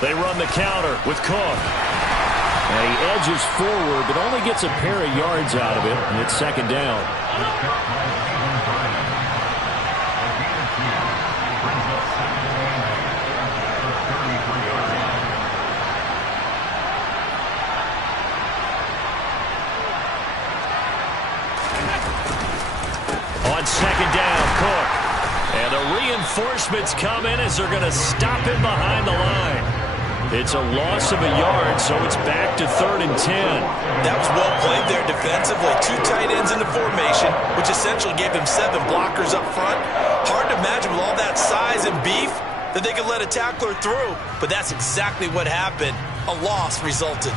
They run the counter with Cook. And he edges forward, but only gets a pair of yards out of it, and it's 2nd down. On 2nd down, Cook. And the reinforcements come in as they're going to stop him behind the line. It's a loss of a yard, so it's back to 3rd and 10. That was well played there defensively. 2 tight ends in the formation, which essentially gave him 7 blockers up front. Hard to imagine with all that size and beef that they could let a tackler through, but that's exactly what happened. A loss resulted.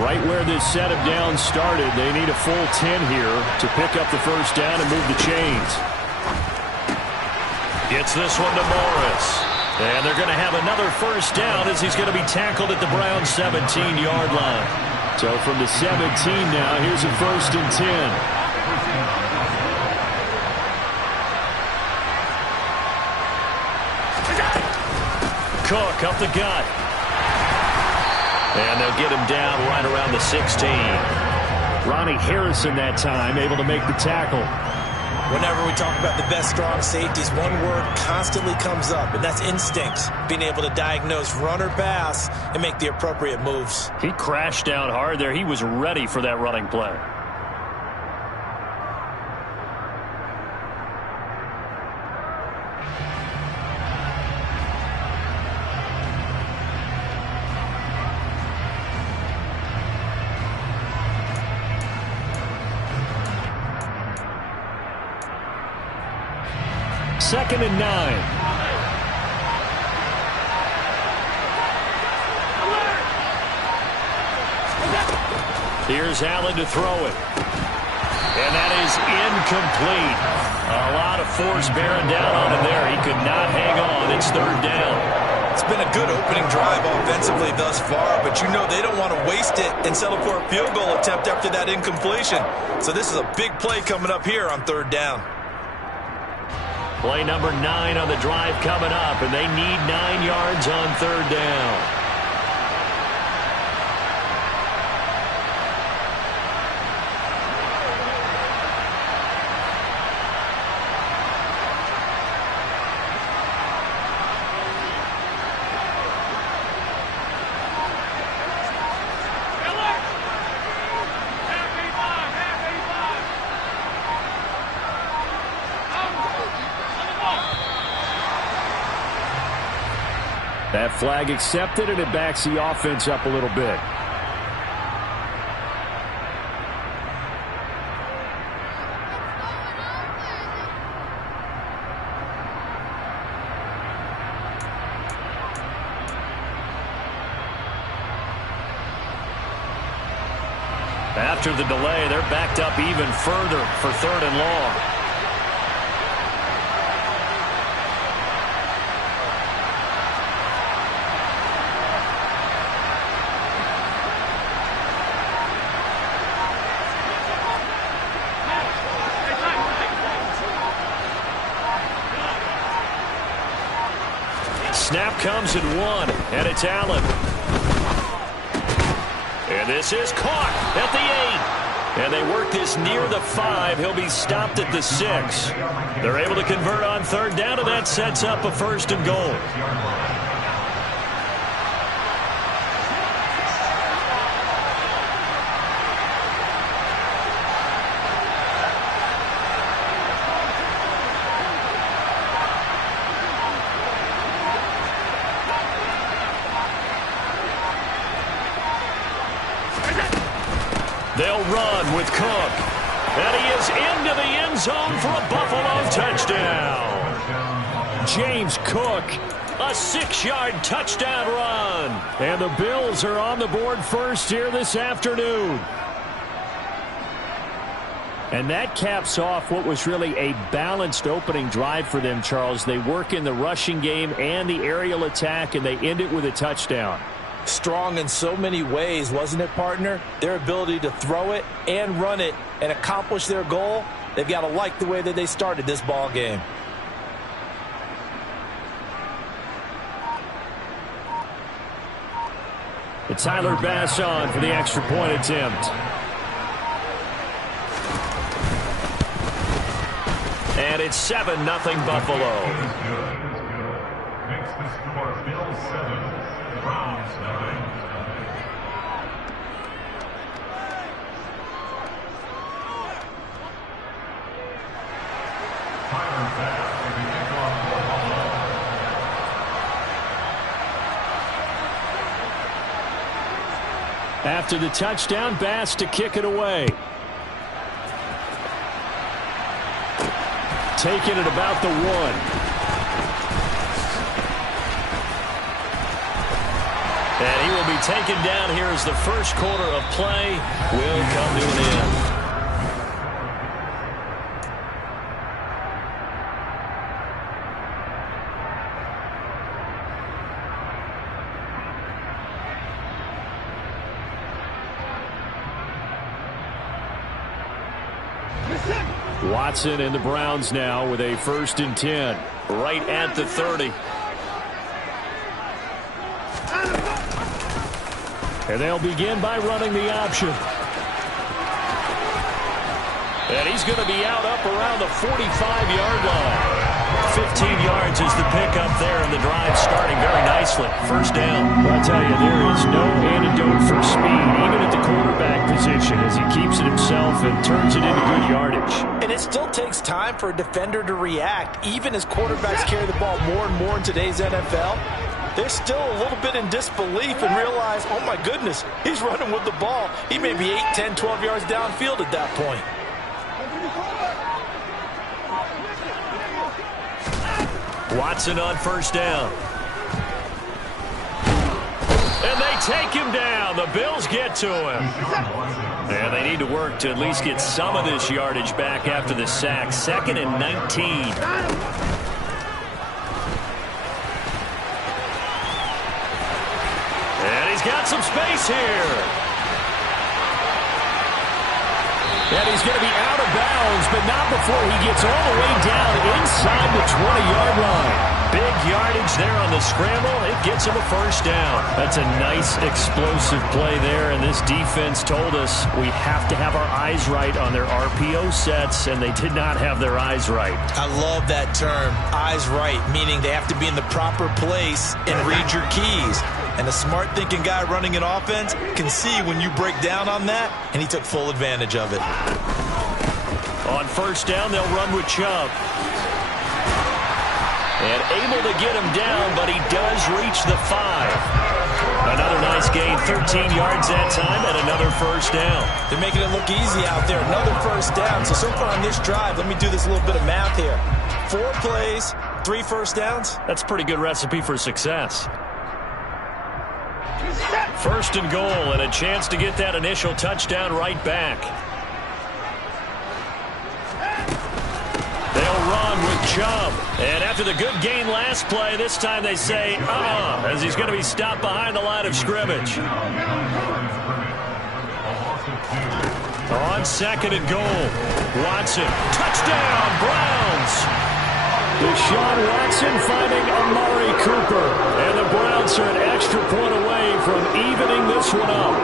Right where this set of downs started, they need a full 10 here to pick up the first down and move the chains. Gets this one to Morris. And they're going to have another first down as he's going to be tackled at the Browns' 17-yard line. So from the 17 now, here's a 1st and 10. Cook up the gut. And they'll get him down right around the 16. Ronnie Harrison that time able to make the tackle. Whenever we talk about the best strong safeties, one word constantly comes up, and that's instincts. Being able to diagnose run or pass and make the appropriate moves. He crashed down hard there. He was ready for that running play. Second and 9. Here's Allen to throw it. And that is incomplete. A lot of force bearing down on him there. He could not hang on. It's third down. It's been a good opening drive offensively thus far, but you know they don't want to waste it and settle for a field goal attempt after that incompletion. So this is a big play coming up here on third down. Play number 9 on the drive coming up, and they need 9 yards on third down. That flag accepted, and it backs the offense up a little bit. After the delay, they're backed up even further for third and long. Snap comes at 1, and it's Allen. And this is caught at the 8. And they work this near the 5. He'll be stopped at the 6. They're able to convert on third down, and that sets up a first and goal. They'll run with Cook. And he is into the end zone for a Buffalo touchdown. James Cook. A 6-yard touchdown run. And the Bills are on the board first here this afternoon. And that caps off what was really a balanced opening drive for them, Charles. They work in the rushing game and the aerial attack, and they end it with a touchdown. Strong in so many ways, wasn't it, partner? Their ability to throw it and run it and accomplish their goal, they've got to like the way that they started this ball game. It's Tyler Bass on for the extra point attempt. And it's 7-0 Buffalo. Makes the score Bills 7, Browns 9. Tyler Bass for the kickoff for Buffalo. After the touchdown, Bass to kick it away. Taking it about the 1. And he will be taken down here as the first quarter of play will come to an end. Watson and the Browns now with a 1st and 10. Right at the 30. And they'll begin by running the option. And he's going to be out up around the 45-yard line. 15 yards is the pickup there, and the drive starting very nicely. First down. Well, I'll tell you, there is no antidote for speed, even at the quarterback position, as he keeps it himself and turns it into good yardage. And it still takes time for a defender to react, even as quarterbacks carry the ball more and more in today's NFL. They're still a little bit in disbelief and realize, oh my goodness, he's running with the ball. He may be 8, 10, 12 yards downfield at that point. Watson on first down. And they take him down. The Bills get to him. And they need to work to at least get some of this yardage back after the sack. 2nd and 19. And he's got some space here. And he's going to be out of bounds, but not before he gets all the way down inside the 20-yard line. Big yardage there on the scramble. It gets him a first down. That's a nice explosive play there, and this defense told us we have to have our eyes right on their RPO sets, and they did not have their eyes right. I love that term, eyes right, meaning they have to be in the proper place and read your keys. And a smart-thinking guy running an offense can see when you break down on that, and he took full advantage of it. On first down, they'll run with Chubb. And able to get him down, but he does reach the 5. Another nice gain, 13 yards that time, and another first down. They're making it look easy out there. Another first down. So far on this drive, let me do this little bit of math here. 4 plays, 3 first downs. That's a pretty good recipe for success. First and goal, and a chance to get that initial touchdown right back. They'll run with Chubb. And after the good gain last play, this time they say, as he's going to be stopped behind the line of scrimmage. On 2nd and goal, Watson. Touchdown, Browns! Deshaun Watson finding Amari Cooper. And the Browns are an extra point away from evening this one up.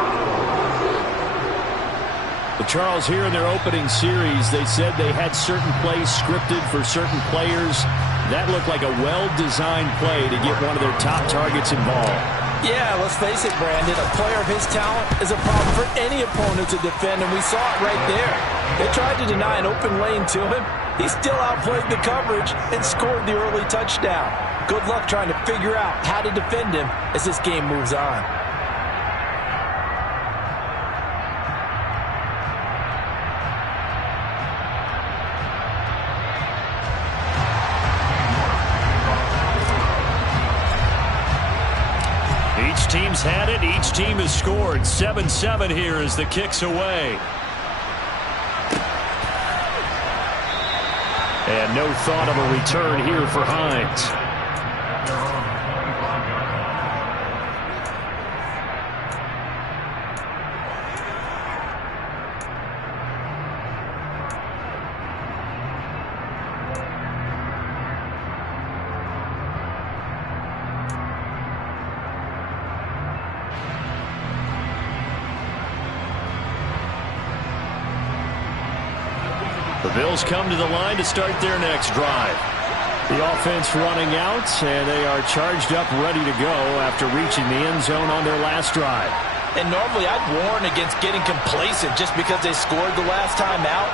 But Charles, here in their opening series, they said they had certain plays scripted for certain players. That looked like a well-designed play to get one of their top targets involved. Yeah, let's face it, Brandon. A player of his talent is a problem for any opponent to defend, and we saw it right there. They tried to deny an open lane to him. He still outplayed the coverage and scored the early touchdown. Good luck trying to figure out how to defend him as this game moves on. Each team's had it. Each team has scored. 7-7 here as the kick's away. And no thought of a return here for Hines. The Bills come to the line to start their next drive. The offense running out, and they are charged up, ready to go after reaching the end zone on their last drive. And normally I'd warn against getting complacent just because they scored the last time out.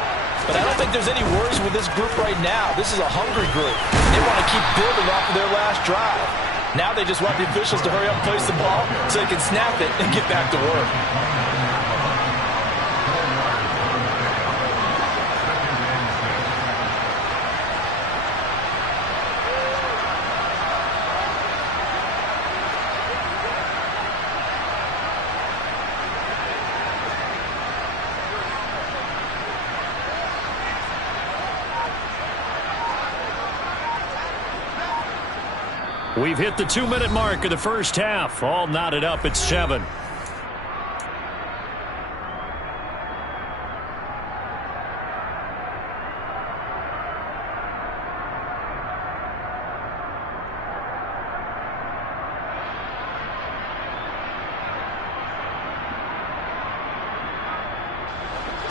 But I don't think there's any worries with this group right now. This is a hungry group. They want to keep building off of their last drive. Now they just want the officials to hurry up and place the ball so they can snap it and get back to work. We've hit the 2-minute mark of the first half. All knotted up at 7.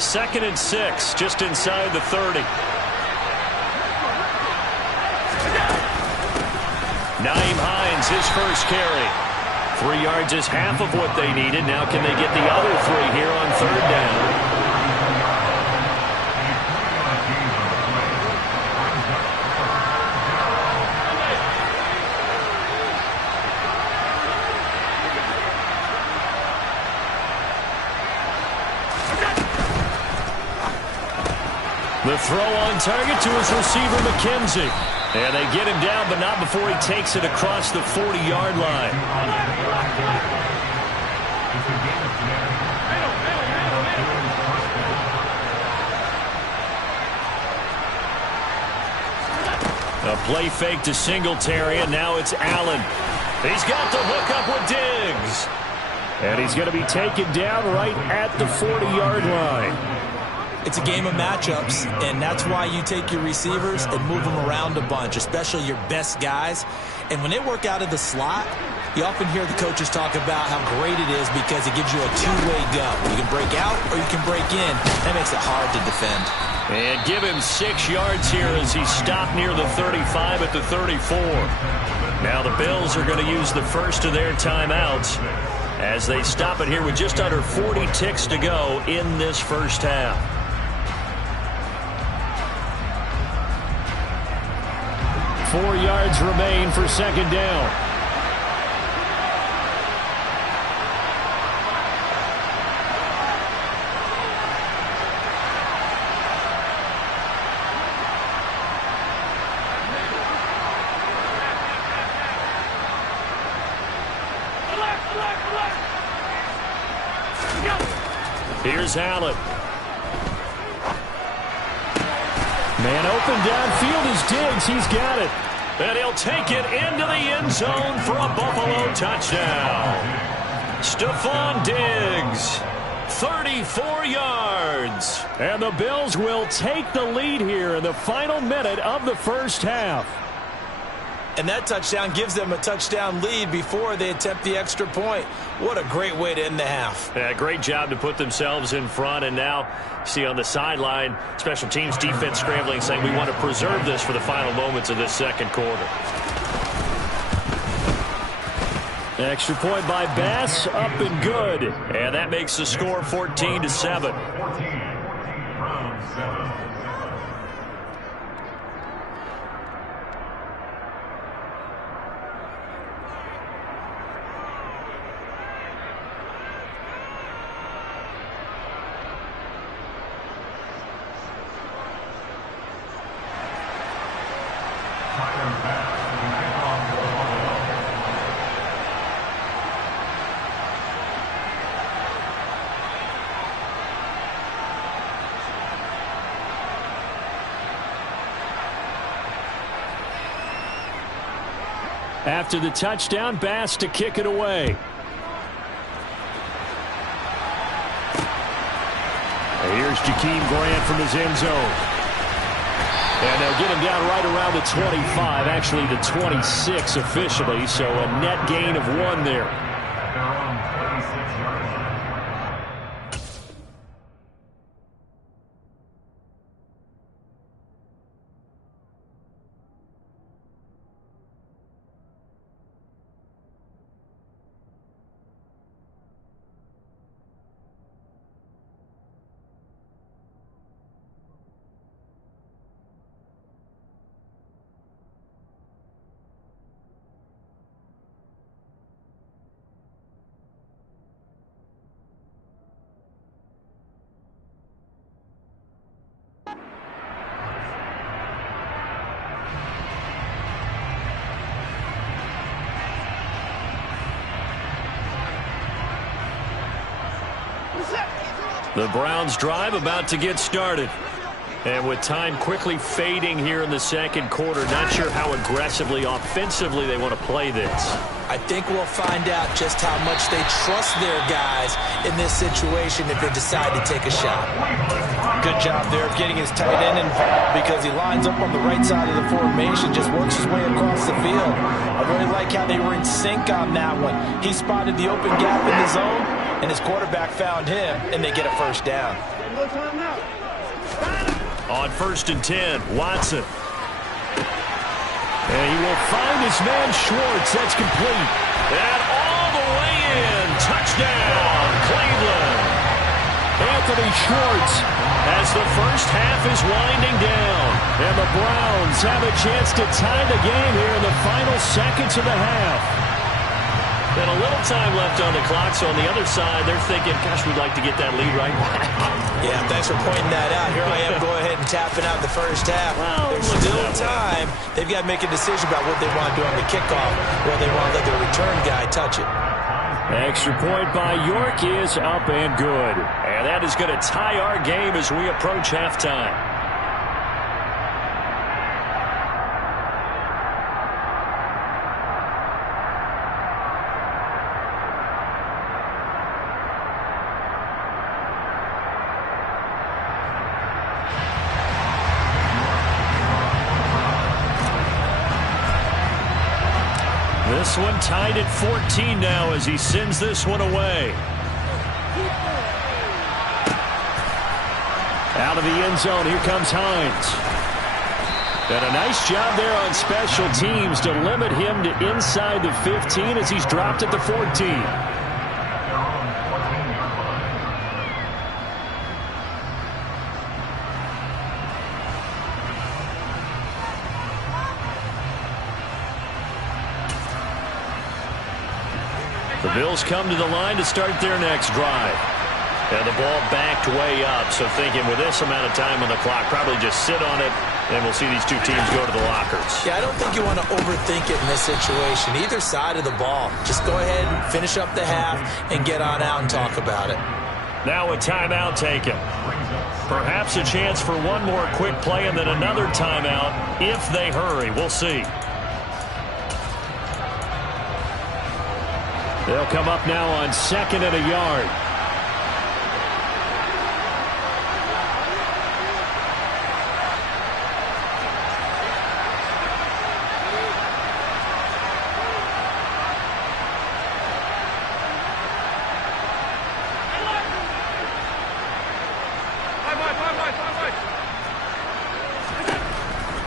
2nd and 6, just inside the 30. Nyheim Hines, his first carry. 3 yards is half of what they needed. Now can they get the other 3 here on 3rd down? The throw on target to his receiver, McKenzie. And they get him down, but not before he takes it across the 40-yard line. A play fake to Singletary, and now it's Allen. He's got the hook up with Diggs. And he's going to be taken down right at the 40-yard line. It's a game of matchups, and that's why you take your receivers and move them around a bunch, especially your best guys. And when they work out of the slot, you often hear the coaches talk about how great it is because it gives you a two-way go. You can break out or you can break in. That makes it hard to defend. And give him 6 yards here as he stopped near the 35 at the 34. Now the Bills are going to use the first of their timeouts as they stop it here with just under 40 ticks to go in this first half. 4 yards remain for 2nd down. Here's Allen. Man open downfield is Diggs. He's got it. And he'll take it into the end zone for a Buffalo touchdown. Stephon Diggs, 34 yards. And the Bills will take the lead here in the final minute of the first half. And that touchdown gives them a touchdown lead before they attempt the extra point. What a great way to end the half. Yeah, great job to put themselves in front. And now, see on the sideline, special teams defense scrambling, saying we want to preserve this for the final moments of this second quarter. Extra point by Bass, up and good. And that makes the score 14-7. After the touchdown, Bass to kick it away. Here's Jakeem Grant from his end zone. And they'll get him down right around the 25, actually the 26 officially, so a net gain of 1 there. The Browns drive about to get started. And with time quickly fading here in the second quarter, not sure how aggressively, offensively they want to play this. I think we'll find out just how much they trust their guys in this situation if they decide to take a shot. Good job there of getting his tight end involved because he lines up on the right side of the formation, just works his way across the field. I really like how they were in sync on that one. He spotted the open gap in the zone, and his quarterback found him, and they get a first down. On 1st and 10, Watson. And he will find his man Schwartz. That's complete. And all the way in. Touchdown, Cleveland. Anthony Schwartz. As the first half is winding down. And the Browns have a chance to tie the game here in the final seconds of the half. And a little time left on the clock, so on the other side, they're thinking, gosh, we'd like to get that lead right back. Yeah, thanks for pointing that out. Here I am go ahead and tapping out the first half. Well, there's still time. They've got to make a decision about what they want to do on the kickoff, or they want to let their return guy touch it. Extra point by York is up and good. And that is going to tie our game as we approach halftime. This one tied at 14 now as he sends this one away. Out of the end zone, here comes Hines. And a nice job there on special teams to limit him to inside the 15 as he's dropped at the 14. The Bills come to the line to start their next drive. And the ball backed way up, so thinking with this amount of time on the clock, probably just sit on it, and we'll see these two teams go to the lockers. Yeah, I don't think you want to overthink it in this situation. Either side of the ball. Just go ahead and finish up the half and get on out and talk about it. Now a timeout taken. Perhaps a chance for one more quick play and then another timeout if they hurry. We'll see. They'll come up now on 2nd and a yard.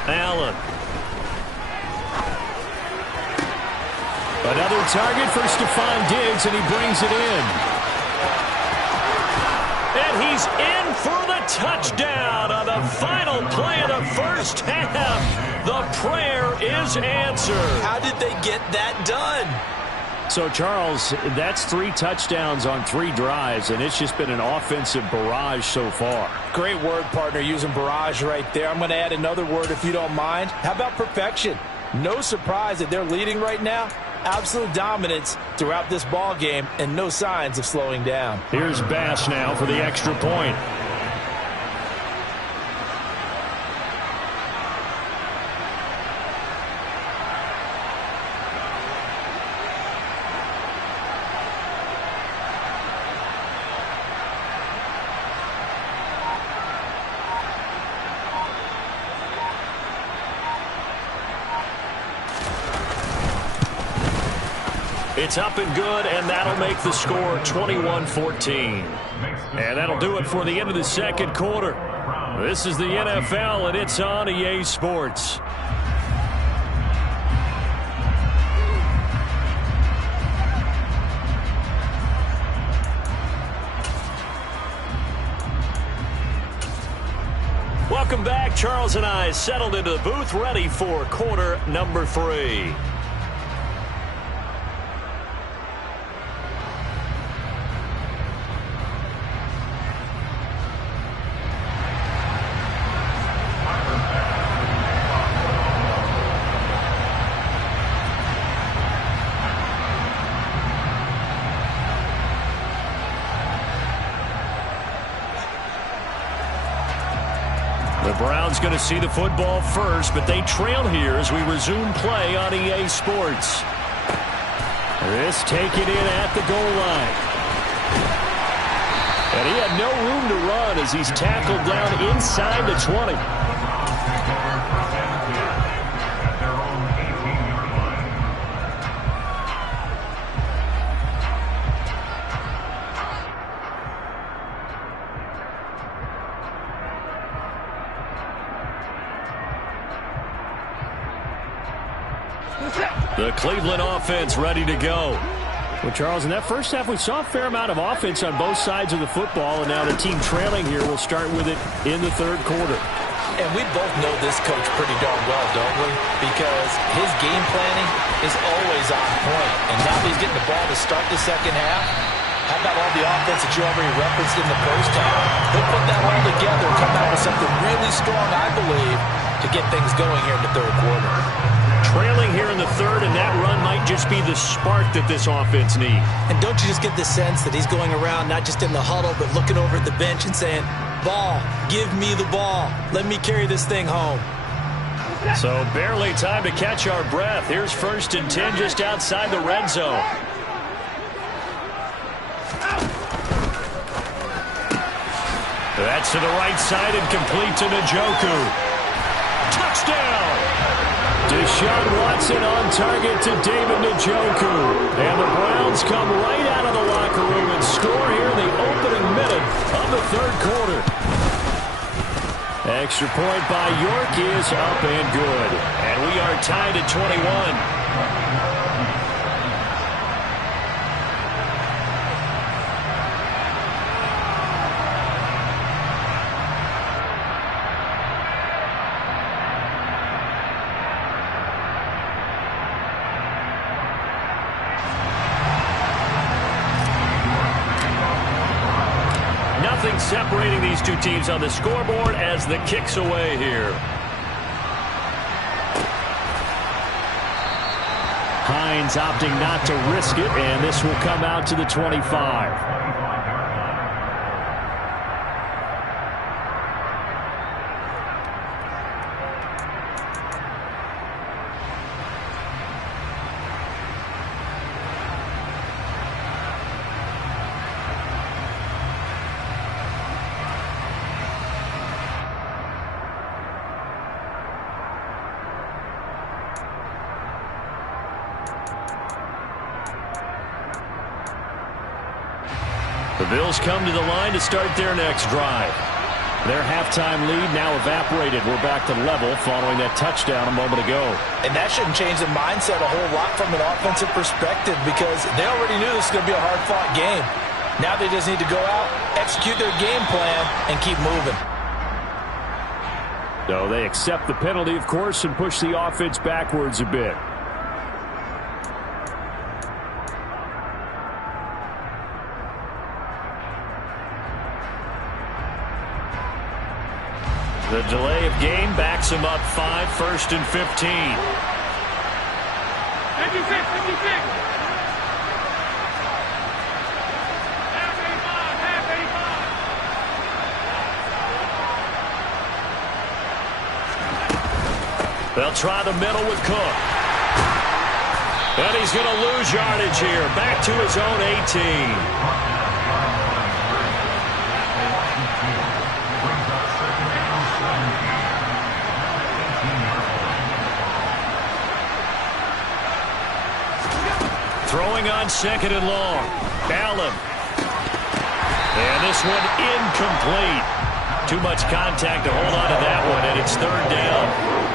Allen. Another target for Stephon Diggs, and he brings it in. And he's in for the touchdown on the final play of the first half. The prayer is answered. How did they get that done? So, Charles, that's 3 touchdowns on 3 drives, and it's just been an offensive barrage so far. Great word, partner, using barrage right there. I'm going to add another word if you don't mind. How about perfection? No surprise that they're leading right now. Absolute dominance throughout this ball game and no signs of slowing down. Here's Bass now for the extra point. It's up and good, and that'll make the score 21-14. And that'll do it for the end of the second quarter. This is the NFL, and it's on EA Sports. Welcome back. Charles and I settled into the booth, ready for quarter number 3. The Browns going to see the football first, but they trail here as we resume play on EA Sports. This taken in at the goal line. And he had no room to run as he's tackled down inside the 20. The Cleveland offense ready to go. Well, Charles, in that first half, we saw a fair amount of offense on both sides of the football, and now the team trailing here will start with it in the third quarter. And we both know this coach pretty darn well, don't we? Because his game planning is always on point. And now he's getting the ball to start the second half. How about all the offense that you already referenced in the first half? He'll put that all together and come out with something really strong, I believe, to get things going here in the third quarter. Trailing here in the third, and that run might just be the spark that this offense needs. And don't you just get the sense that he's going around not just in the huddle, but looking over at the bench and saying, ball, give me the ball. Let me carry this thing home. So barely time to catch our breath. Here's 1st and 10 just outside the red zone. That's to the right side and complete to Njoku. Touchdown! Deshaun Watson on target to David Njoku. And the Browns come right out of the locker room and score here in the opening minute of the third quarter. Extra point by York is up and good. And we are tied at 21. Nothing separating these two teams on the scoreboard as the kick's away here. Hines opting not to risk it, and this will come out to the 25. The Bills come to the line to start their next drive. Their halftime lead now evaporated. We're back to level following that touchdown a moment ago. And that shouldn't change the mindset a whole lot from an offensive perspective because they already knew this was going to be a hard-fought game. Now they just need to go out, execute their game plan, and keep moving. So they accept the penalty, of course, and push the offense backwards a bit. The delay of game backs him up 5, 1st and 15. 56, 56. Half 85, half 85. They'll try the middle with Cook. And he's going to lose yardage here. Back to his own 18. Throwing on 2nd and long. Allen. And this one incomplete. Too much contact to hold on to that one, and it's 3rd down.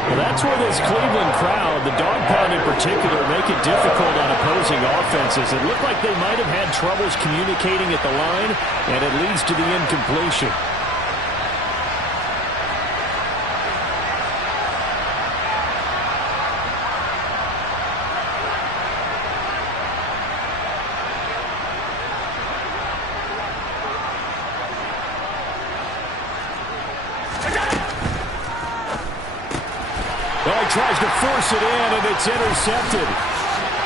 Well, that's where this Cleveland crowd, the dog pound in particular, make it difficult on opposing offenses. It looked like they might have had troubles communicating at the line, and it leads to the incompletion. Tries to force it in, and it's intercepted.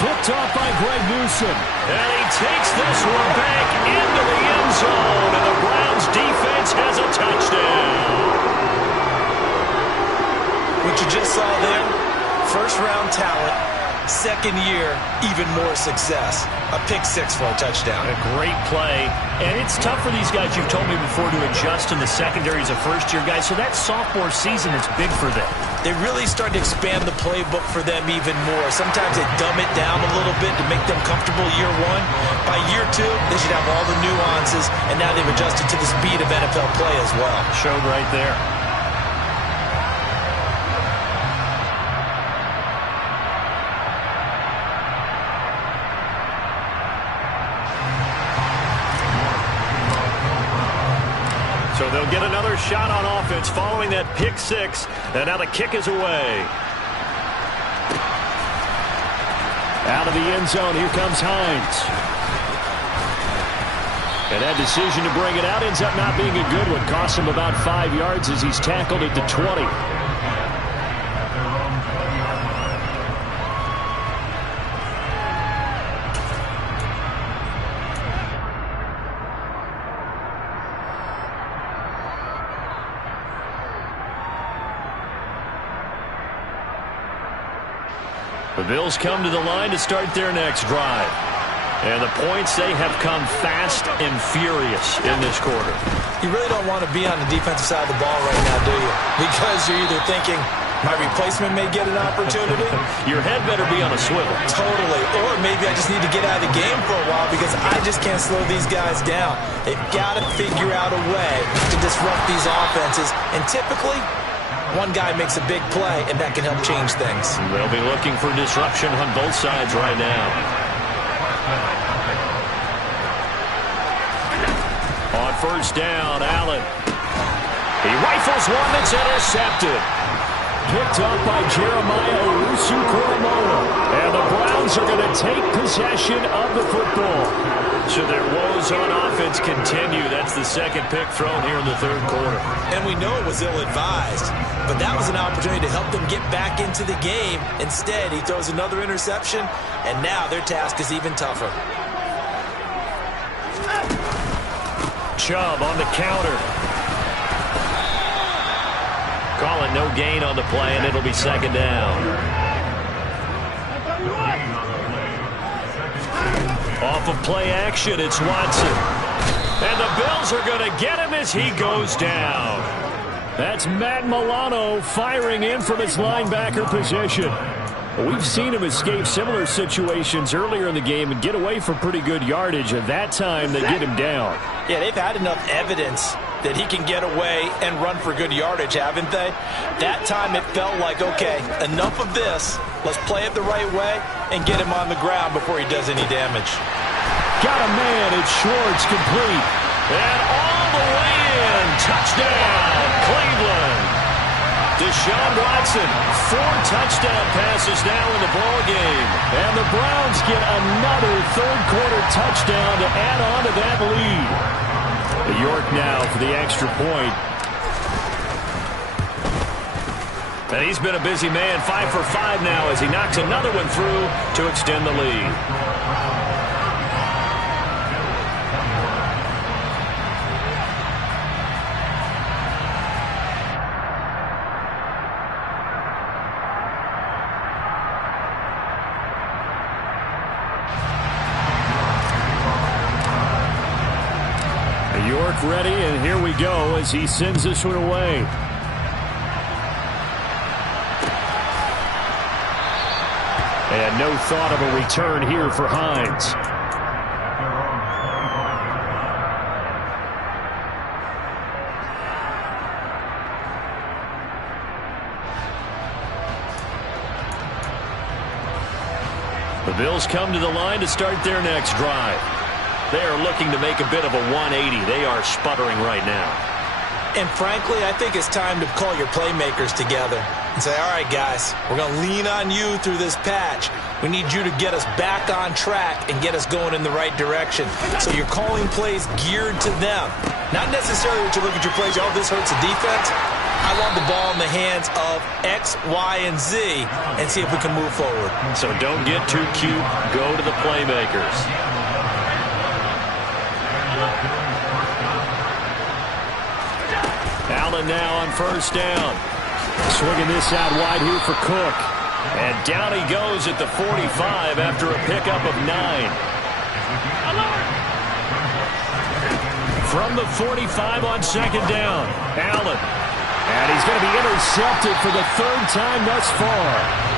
Picked off by Greg Newsome. And he takes this one back into the end zone, and the Browns defense has a touchdown. what you just saw there, first-round talent, second year, even more success. A pick six for a touchdown. A great play. And it's tough for these guys, you've told me before, to adjust in the secondary as a first-year guy. So that sophomore season is big for them. They really start to expand the playbook for them even more. Sometimes they dumb it down a little bit to make them comfortable year one. By year two, they should have all the nuances, and now they've adjusted to the speed of NFL play as well. Showed right there. So they'll get another shot on offense following that pick six. And now the kick is away. Out of the end zone, here comes Hines. And that decision to bring it out ends up not being a good one. Costs him about 5 yards as he's tackled at the 20. The Bills come to the line to start their next drive. And the points, they have come fast and furious in this quarter. You really don't want to be on the defensive side of the ball right now, do you? Because you're either thinking, my replacement may get an opportunity. Your head better be on a swivel. Totally. Or maybe I just need to get out of the game for a while because I just can't slow these guys down. They've got to figure out a way to disrupt these offenses. And typically, one guy makes a big play, and that can help change things. They'll be looking for disruption on both sides right now. On first down, Allen. He rifles one that's intercepted. Picked up by Jeremiah Owusu-Koramoah. And the Browns are going to take possession of the football. So their woes on offense continue. That's the second pick thrown here in the third quarter. And we know it was ill-advised, but that was an opportunity to help them get back into the game. Instead, he throws another interception, and now their task is even tougher. Chubb on the counter. Call it no gain on the play, and it'll be second down. Off of play action, it's Watson. And the Bills are going to get him as he goes down. That's Matt Milano firing in from his linebacker position. We've seen him escape similar situations earlier in the game and get away from pretty good yardage. At that time, they get him down. Yeah, they've had enough evidence that he can get away and run for good yardage, haven't they? That time it felt like, okay, enough of this. Let's play it the right way and get him on the ground before he does any damage. Got a man. It's Schwartz, complete. And all the way in. Touchdown, Cleveland. Deshaun Watson, 4 touchdown passes now in the ball game. And the Browns get another third-quarter touchdown to add on to that lead. York now for the extra point. And he's been a busy man, 5 for 5 now as he knocks another one through to extend the lead. York ready, and here we go as he sends this one away. And no thought of a return here for Hines. The Bills come to the line to start their next drive. They are looking to make a bit of a 180. They are sputtering right now. And frankly, I think it's time to call your playmakers together and say, all right, guys, we're going to lean on you through this patch. We need you to get us back on track and get us going in the right direction. So you're calling plays geared to them. Not necessarily what you look at your plays, oh, this hurts the defense. I want the ball in the hands of X, Y, and Z and see if we can move forward. So don't get too cute. Go to the playmakers. Allen now on first down. Swinging this out wide here for Cook. And down he goes at the 45 after a pickup of 9. From the 45 on second down, Allen. And he's going to be intercepted for the third time thus far.